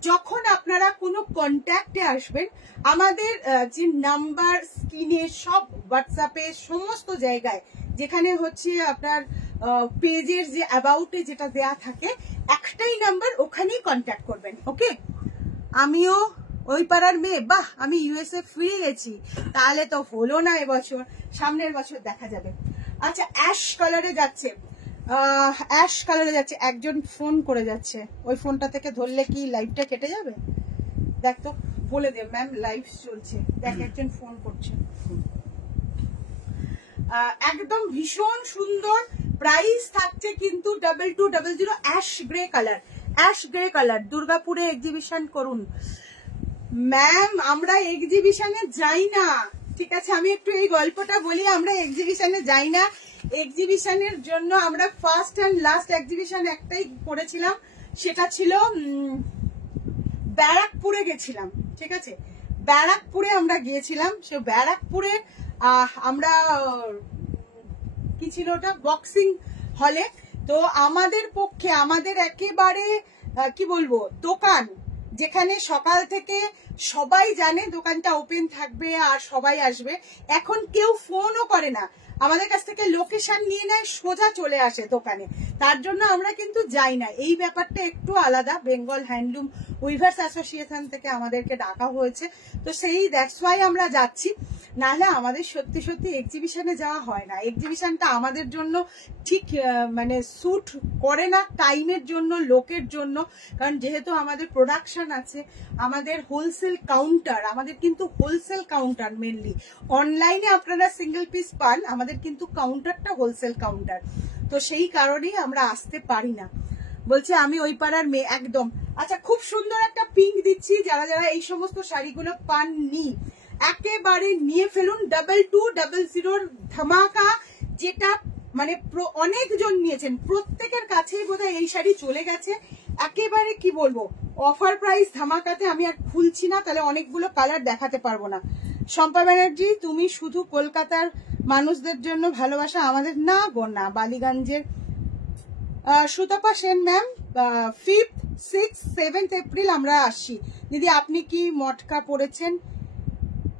যখন আপনারা কোনো কন্ট্যাক্টে আসবেন আমাদের যে নাম্বার স্ক্রিনে, সব হোয়াটসঅ্যাপে, সমস্ত জায়গায় যেখানে হচ্ছে আপনার পেজের যে অ্যাবাউটে যেটা দেয়া থাকে, একটাই নাম্বার, ওখানেই কন্ট্যাক্ট করবেন। ওকে, আমিও ওই পাড়ার মেয়ে, বাহ, আমি USA ফিরে গেছি, তাহলে তো হলো না এবছর, সামনের বছর দেখা যাবে। আচ্ছা অ্যাশ কালারে যাচ্ছে, অ্যাশ কালারে যাচ্ছে, একজন ফোন করে যাচ্ছে, ওই ফোনটা থেকে ধরলে কি লাইভটা কেটে যাবে? দেখ তো বলে দে ম্যাম, লাইভ চলছে, দেখ একজন ফোন করছে। একদম ভীষণ সুন্দর, প্রাইস থাকছে কিন্তু 2200, ash grey colour, ash grey colour. দুর্গাপুরে এক্সিবিশন করুন ম্যাম, আমরা এক্সিবিশনে যাই না, ঠিক আছে? আমি একটু এই গল্পটা বলি, আমরা এক্সিবিশনে যাই না। এক্সিবিশনের জন্য আমরা ফার্স্ট অ্যান্ড লাস্ট এক্সিবিশন একটাই করেছিলাম, সেটা ছিল ব্যারাকপুরে গেছিলাম, ঠিক আছে? ব্যারাকপুরে আমরা গিয়েছিলাম, সে ব্যারাকপুরে আমরা কি ছিল ওটা, বক্সিং হলে। তো আমাদের পক্ষে, আমাদের একেবারে কি বলবো, দোকান যেখানে সকাল থেকে সবাই জানে দোকানটা ওপেন থাকবে আর সবাই আসবে, এখন কেউ ফোনও করে না, আমাদের কাছ থেকে লোকেশন নিয়ে নেয়, সোজা চলে আসে দোকানে। তার জন্য আমরা কিন্তু যাই না, এই ব্যাপারটা একটু আলাদা। বেঙ্গল হ্যান্ডলুম উইভার্স অ্যাসোসিয়েশন থেকে আমাদেরকে ডাকা হয়েছে, তো সেই দ্যাটস ওয়াই আমরা যাচ্ছি, নাহলে আমাদের সত্যি সত্যি এক্সিবিশনে যাওয়া হয় না। এক্সিবিশনটা আমাদের জন্য ঠিক মানে স্যুট করে না, টাইমের জন্য, লোকের জন্য। কারণ যেহেতু আমাদের প্রোডাকশন আছে, আমাদের হোলসেল কাউন্টার, আমাদের কিন্তু হোলসেল কাউন্টার মেনলি, অনলাইনে আপনারা সিঙ্গেল পিস পান, আমাদের কিন্তু কাউন্টারটা হোলসেল কাউন্টার, তো সেই কারণেই আমরা আসতে পারি না। বলছে আমি ওই পাড়ার মেয়ে, একদম। আচ্ছা, খুব সুন্দর একটা পিঙ্ক দিচ্ছি, যারা যারা এই সমস্ত শাড়িগুলো পাননি একেবারে নিয়ে ফেলুন। 2200 ধামাকা, যেটা মানে অনেকজন নিয়েছেন, প্রত্যেকের কাছেই বোধহয় এই শাড়ি চলে গেছে। একেবারে কি বলবো, অফার প্রাইস ধামাকাতে। আমি আর খুলছি না, তাহলে অনেকগুলো কালার দেখাতে পারবো না। শম্পা ব্যানার্জি, তুমি শুধু কলকাতার মানুষদের জন্য ভালোবাসা, আমাদের না গো না, বালিগঞ্জের। Sutapa Sen ma'am, 5th, 6th, 7th April আমরা আসছি। দিদি আপনি কি মটকা পরেছেন?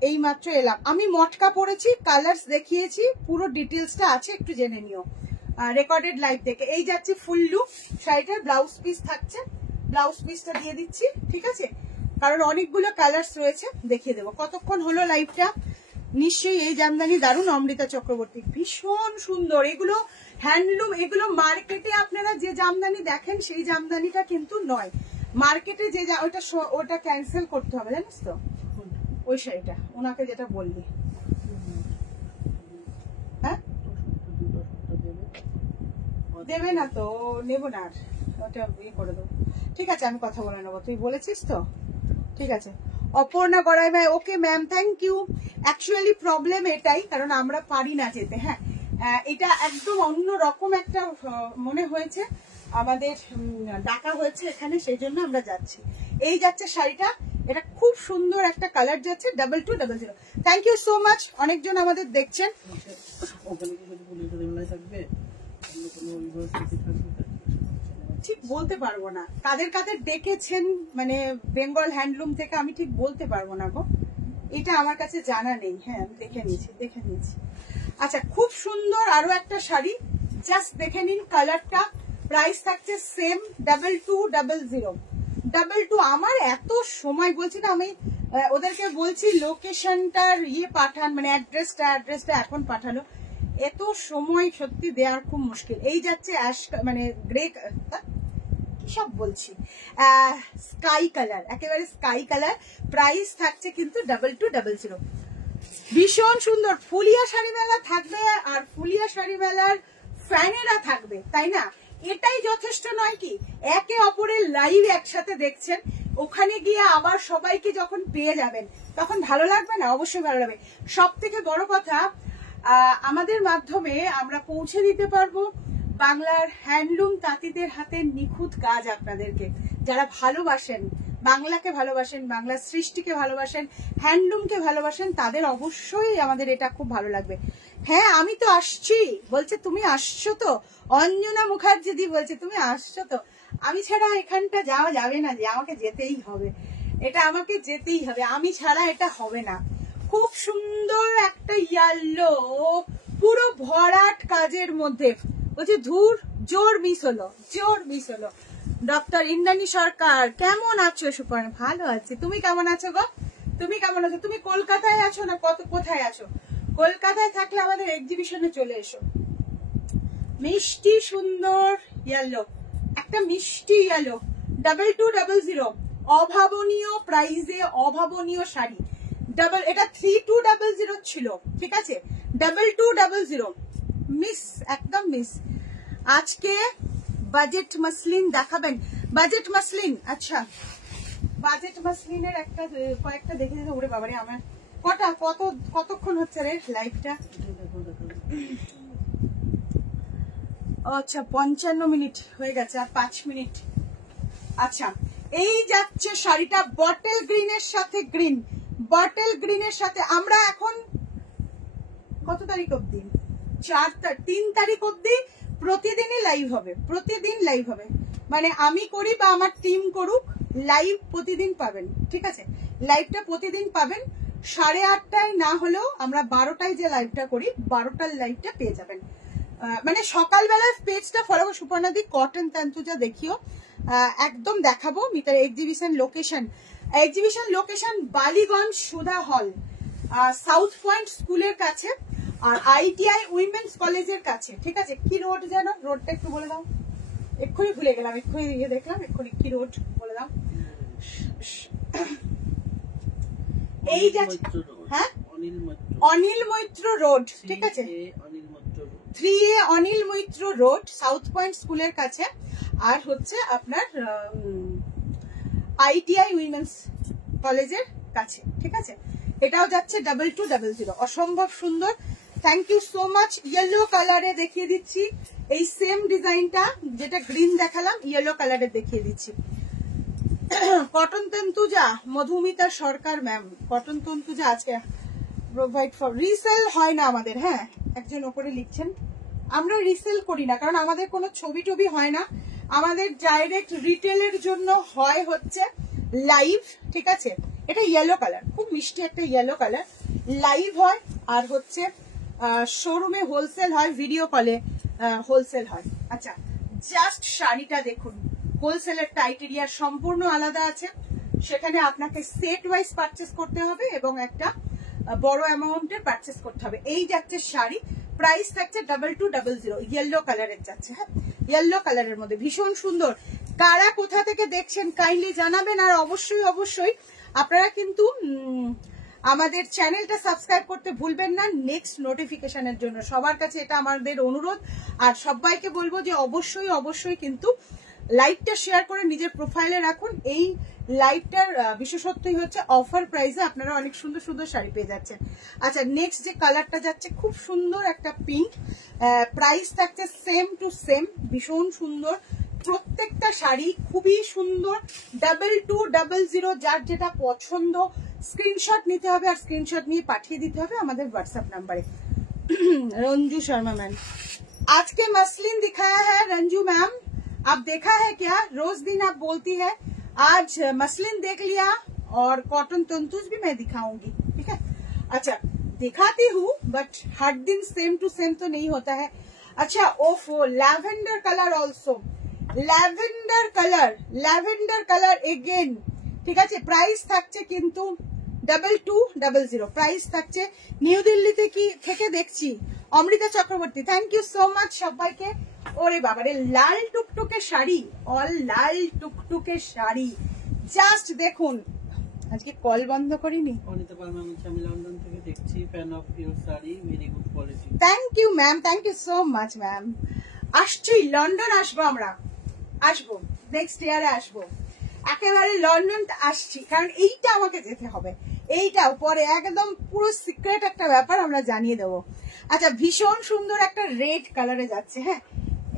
এই মাত্র এলাম, আমি মটকা পরেছি, কালার্স দেখিয়েছি, পুরো ডিটেলসটা আছে, একটু জেনে নিও রেকর্ডেড লাইভ থেকে। এই যাচ্ছে ফুল লুক, শাড়িটার ব্লাউজ পিস থাকছে, ব্লাউজ পিসটা দিয়ে দিচ্ছি, ঠিক আছে? কারণ অনেকগুলো কালার্স রয়েছে, দেখিয়ে দেবো। কতক্ষণ হলো লাইভটা? নিশ্চয়ই এই জামদানি দারুন, অমৃতা চক্রবর্তী, ভীষণ সুন্দর। এগুলো হ্যান্ডলুম, এগুলো মার্কেটে আপনারা যে জামদানি দেখেন সেই জামদানিটা কিন্তু নয়। মার্কেটে যে ওটা ক্যান্সেল করতে হবে, জানিস তো? ওই শাড়িটা ওনাকে যেটা বললি, হ্যাঁ দেবে না তো, নেবো না আর, ওটা ইয়ে করে দেবো, ঠিক আছে? আমি কথা বলে নেবো, তুই বলেছিস তো, ঠিক আছে? অপর্ণা গড়াই ভাই, okay ma'am, thank you. Actually problem এটাই, কারণ আমরা পারি না যেতে। হ্যাঁ, এটা একদম অন্য রকম একটা মনে হয়েছে, আমাদের ডাকা হয়েছে এখানে, সেই জন্য আমরা যাচ্ছি। এই যাচ্ছে শাড়িটা, এটা খুব সুন্দর একটা কালার যাচ্ছে, 2200। Thank you so much. অনেকজন আমাদের দেখছেন, ঠিক বলতে পারবো না কাদের কাদের ডেকেছেন, মানে বেঙ্গল হ্যান্ডলুম থেকে আমি ঠিক বলতে পারবো না গো, এটা আমার কাছে জানা নেই। হ্যাঁ, আমি দেখে নিয়েছি। আচ্ছা, খুব সুন্দর আরো একটা শাড়ি, জাস্ট দেখে নিন কালারটা। প্রাইস থাকছে সেম, 2200। আমার এত সময়, বলছি না আমি ওদেরকে বলছি লোকেশনটার ইয়ে পাঠান, মানে অ্যাড্রেসটা এখন পাঠালো, এত সময় সত্যি দেওয়ার খুব মুশকিল। এই যাচ্ছে অ্যাশ, মানে গ্রে, কি সব বলছি, স্কাই কালার, একেবারে স্কাই কালার। প্রাইস থাকছে কিন্তু 2200। ভীষণ সুন্দর। ফুলিয়া শাড়ি মেলা থাকবে, আর ফুলিয়া শাড়ি মেলার ফ্যানেরা থাকবে, তাই না? এটাই যথেষ্ট নয় কি? একে অপরের লাইভ একসাথে দেখছেন, ওখানে গিয়ে আবার সবাইকে যখন পেয়ে যাবেন তখন ভালো লাগবে না? অবশ্যই ভালো লাগবে। সব থেকে বড় কথা, আমাদের মাধ্যমে আমরা পৌঁছে দিতে পারবো বাংলার হ্যান্ডলুম তাঁতিদের হাতের নিখুঁত কাজ আপনাদেরকে। যারা ভালোবাসেন, বাংলাকে ভালোবাসেন, বাংলার সৃষ্টিকে ভালোবাসেন, হ্যান্ডলুমকে ভালোবাসেন, তাদের অবশ্যই আমাদের এটা খুব ভালো লাগবে। হ্যাঁ, আমি তো আসছি, বলছে তুমি আসছো তো? অঞ্জনা মুখার্জি দি বলছে তুমি আসছো তো? আমি ছাড়া এখানটা যাওয়া যাবে না, যে আমাকে যেতেই হবে, এটা আমাকে যেতেই হবে, আমি ছাড়া এটা হবে না। খুব সুন্দর একটা ইয়েলো, পুরো ভরাট কাজের মধ্যে, বলছে ধুর, জোর মিস হলো। ডক্টর ইন্দ্রাণী সরকার, কেমন আছো? সুপর্ণ, ভালো আছি, তুমি কেমন আছো গো? তুমি কেমন আছো? তুমি কলকাতায় আছো না কোথায় আছো? কলকাতায় থাকলে আমাদের এক্সিবিশনে চলে এসো। মিষ্টি সুন্দর ইয়েলো, একটা মিষ্টি ইয়েলো, 2200। অভাবনীয় প্রাইসে অভাবনীয় শাড়ি। ডাবল, এটা 3200 ছিল, ঠিক আছে, 2200 মিস, একদম মিস। আজকে বাজেট মাসলিন দেখাবেন? বাজেট মাসলিন, আচ্ছা বাজেট মাসলিনের একটা কয়েকটা দেখে দিতে। ওরে বাবারে, আমার কতক্ষণ হচ্ছে রে লাইভটা? আচ্ছা 55 মিনিট হয়ে গেছে, আর 5 মিনিট। আচ্ছা, এই যাচ্ছে শাড়িটা বটল গ্রিনের সাথে, বটল গ্রিনের সাথে। আমরা এখন কত তারিখ অব্দি? 3 তারিখ অব্দি প্রতিদিনই লাইভ হবে, প্রতিদিন লাইভ হবে। মানে আমি করি বা আমার টিম করুক, লাইভ প্রতিদিন পাবেন, ঠিক আছে? লাইভটা প্রতিদিন পাবেন। 8:30টায় না হলেও আমরা 12টায় যে লাইভটা করি, 12টার লাইভটা পেয়ে যাবেন। মানে সকালবেলায় পেজটা ফলো করো। সুপর্ণাদি কটন তান্তুজা দেখিও, একদম দেখাবো। মিটার এক্সিবিশন লোকেশন বালিগঞ্জ সুধা হল, সাউথ পয়েন্ট স্কুলের কাছে, আর ITI উইমেন্স কলেজের কাছে, ঠিক আছে? কি রোড যেন, রোডটা একটু বলে দাও। এক্ষুনি ভুলে গেলাম, এক্ষুনি দেখলাম, এক্ষুনি কি রোড বলে দাও। এই যাচ্ছে, হ্যাঁ, অনিল মৈত্র রোড, ঠিক আছে, 3A Anil Maitra road, south point স্কুলের কাছে। আর হচ্ছে আপনার ITI উইমেন্স কলেজের কাছে, ঠিক আছে? এটাও যাচ্ছে 2200, অসম্ভব সুন্দর। Thank you so much. Yellow কালারে দেখিয়ে দিচ্ছি, এই সেম ডিজাইনটা যেটা গ্রিন দেখালাম, ইয়েলো কালারে দেখিয়ে দিচ্ছি। কটন তন্তুজা, মধুমিতা সরকার ম্যাম, কটন তন্তুজা আজকে প্রোভাইড ফর রিসেল হয় না আমাদের। হ্যাঁ, একজন ওপরে লিখছেন, আমরা রিসেল করি না, কারণ আমাদের কোনো ছবি টবি হয় না। আমাদের ডাইরেক্ট রিটেলের জন্য হয় হচ্ছে লাইভ, ঠিক আছে? এটা ইয়েলো কালার, খুব মিষ্টি একটা ইয়েলো কালার। লাইভ হয়, আর হচ্ছে শোরুমে হোলসেল হয়, ভিডিও কলে হোলসেল হয়। আচ্ছা, জাস্ট শাড়িটা দেখুন, হোলসেলের টাইটেরিয়া সম্পূর্ণ আলাদা আছে। সেখানে আপনাকে সেট ওয়াইজ পারচেস করতে হবে এবং একটা বড় অ্যামাউন্টের পারচেস করতে হবে। এই যাচ্ছে শাড়ি, প্রাইস থাকছে 2200, ইয়েলো কালারের যাচ্ছে। হ্যাঁ, ইয়েলো কালারের মধ্যে ভীষণ সুন্দর। কারা কোথা থেকে দেখছেন কাইন্ডলি জানাবেন। আর অবশ্যই আপনারা কিন্তু আমাদের চ্যানেলটা সাবস্ক্রাইব করতে ভুলবেন না, নেক্সট নোটিফিকেশনের জন্য। সবার কাছে এটা আমাদের অনুরোধ। আর সবাইকে বলবো যে অবশ্যই কিন্তু লাইভটা শেয়ার করে নিজের প্রোফাইলে রাখুন। এই লাইভটার বিশেষত্বই হচ্ছে অফার প্রাইসে আপনারা অনেক সুন্দর সুন্দর শাড়ি পেয়ে যাচ্ছেন। আচ্ছা, নেক্সট যে কালারটা যাচ্ছে খুব সুন্দর একটা পিঙ্ক, প্রাইস থাকছে সেম টু সেম, ভীষণ সুন্দর। প্রত্যেকটা শাড়ি খুবই সুন্দর। 2200, যার যেটা পছন্দ স্ক্রিনশট নিতে হবে, আর স্ক্রিনশট নিয়ে পাঠিয়ে দিতে হবে আমাদের হোয়াটসঅ্যাপ নাম্বারে। रंजू शर्मा मैम, आज के मसलिन दिखाया है रंजू मैम, आप देखा है क्या? रोज दिन आप बोलती है, आज मसलिन देख लिया और कॉटन तंतुज भी मैं दिखाऊंगी, ठीक है? अच्छा, दिखाती हूँ बट हर दिन सेम टू सेम तो नहीं होता है। अच्छा, ओफो lavender colour also, lavender colour again, ঠিক আছে? প্রাইস থাকছে কিন্তু 2200, প্রাইস থাকছে। নিউ দিল্লিতে কি থেকে দেখছি Amrita Chakraborty, thank you so much সবাইকে। ওরে বাবারে, লাল টুকটুকে শাড়ি, অল লাল টুকটুকে শাড়ি, জাস্ট দেখুন। আজকে কল বন্ধ করিনি। অনিতা পারমা বলছে আমি লন্ডন থেকে দেখছি, fan of your sari, very good quality. Thank you ma'am, thank you so much ma'am. আসছি, লন্ডন আসবো, আমরা আসবো, নেক্সট ইয়ারে আসবো, একেবারে লন্ডন আসছি, কারণ এইটা আমাকে যেতে হবে। এইটাও পরে একদম পুরো সিক্রেট একটা ব্যাপার আমরা জানিয়ে দেবো। আচ্ছা, ভীষণ সুন্দর একটা রেড কালারে যাচ্ছে। হ্যাঁ,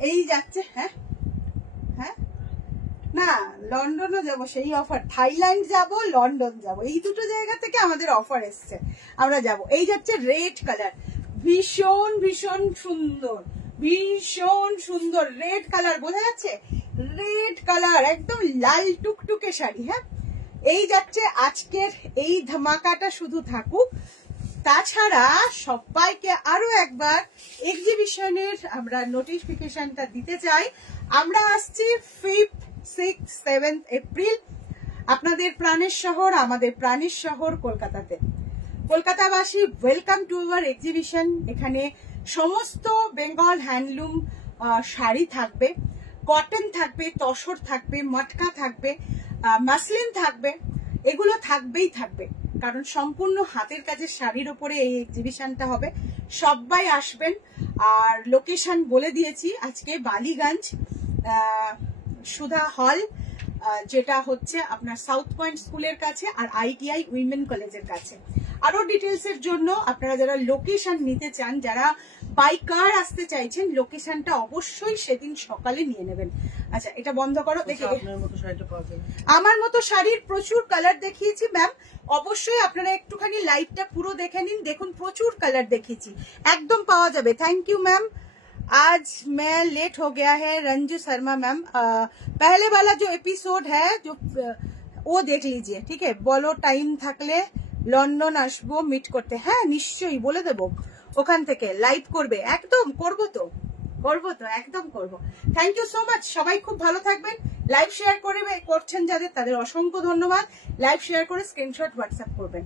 এই যাচ্ছে। হ্যাঁ হ্যাঁ, না লন্ডনও যাবো, সেই অফার। থাইল্যান্ড যাব, লন্ডন যাব, এই দুটো জায়গা থেকে আমাদের অফার এসছে, আমরা যাব। এই যাচ্ছে রেড কালার, ভীষণ সুন্দর, ভীষণ সুন্দর রেড কালার, বোঝা যাচ্ছে? রেড কালার, একদম লাল টুকটুকে শাড়ি। হ্যাঁ, এই যাচ্ছে আজকের এই ধামাকাটা শুধু থাকুক। তাছাড়া সবাইকে আরো একবার এক্সিবিশনের আমরা নোটিফিকেশনটা দিতে চাই। আমরা আসছি 5th, 6th, 7th এপ্রিল, আপনাদের প্রাণের শহর, আমাদের প্রাণের শহর কলকাতাতে। কলকাতাবাসী, ওয়েলকাম টু আওয়ার এক্সিবিশন। এখানে সমস্ত বেঙ্গল হ্যান্ডলুম শাড়ি থাকবে, কটন থাকবে, তসর থাকবে, মটকা থাকবে, মাসলিন থাকবে, এগুলো থাকবেই থাকবে, কারণ সম্পূর্ণ হাতের কাজের শাড়ির ওপরে এই এক্সিবিশনটা হবে। সবাই আসবেন। আর লোকেশন বলে দিয়েছি, আজকে বালিগঞ্জ সুধা হল, যেটা হচ্ছে আপনার সাউথ পয়েন্ট স্কুলের কাছে আর ITI উইমেন কলেজের কাছে। আরো ডিটেলস এর জন্য আপনারা যারা লোকেশন নিতে চান, যারা বাই কার আসতে চাইছেন, লোকেশনটা অবশ্যই সেদিন সকালে নিয়ে নেবেন। আচ্ছা, এটা বন্ধ করো। দেখে আমার মতো শাড়ির প্রচুর কালার দেখিয়েছি ম্যাম, অবশ্যই আপনারা একটুখানি লাইভটা পুরো দেখে নিন। দেখুন প্রচুর কালার দেখিয়েছি, একদম পাওয়া যাবে। Thank you ma'am. आज मैं लेट हो गया है रंजू शर्मा मैम। पहले वाला जो एपिसोड है जो वो देख लीजिए, ठीक है। बोलो टाइम থাকলে লন্ডন আসবো মিট করতে। হ্যাঁ নিশ্চয়ই বলে দেবো, ওখান থেকে লাইভ করবে। একদম করবো তো একদম করবো। Thank you so much. সবাই খুব ভালো থাকবেন। লাইভ শেয়ার করছেন যাদের, তাদের অসংখ্য ধন্যবাদ। লাইভ শেয়ার করে স্ক্রিনশট হোয়াটসঅ্যাপ করবেন।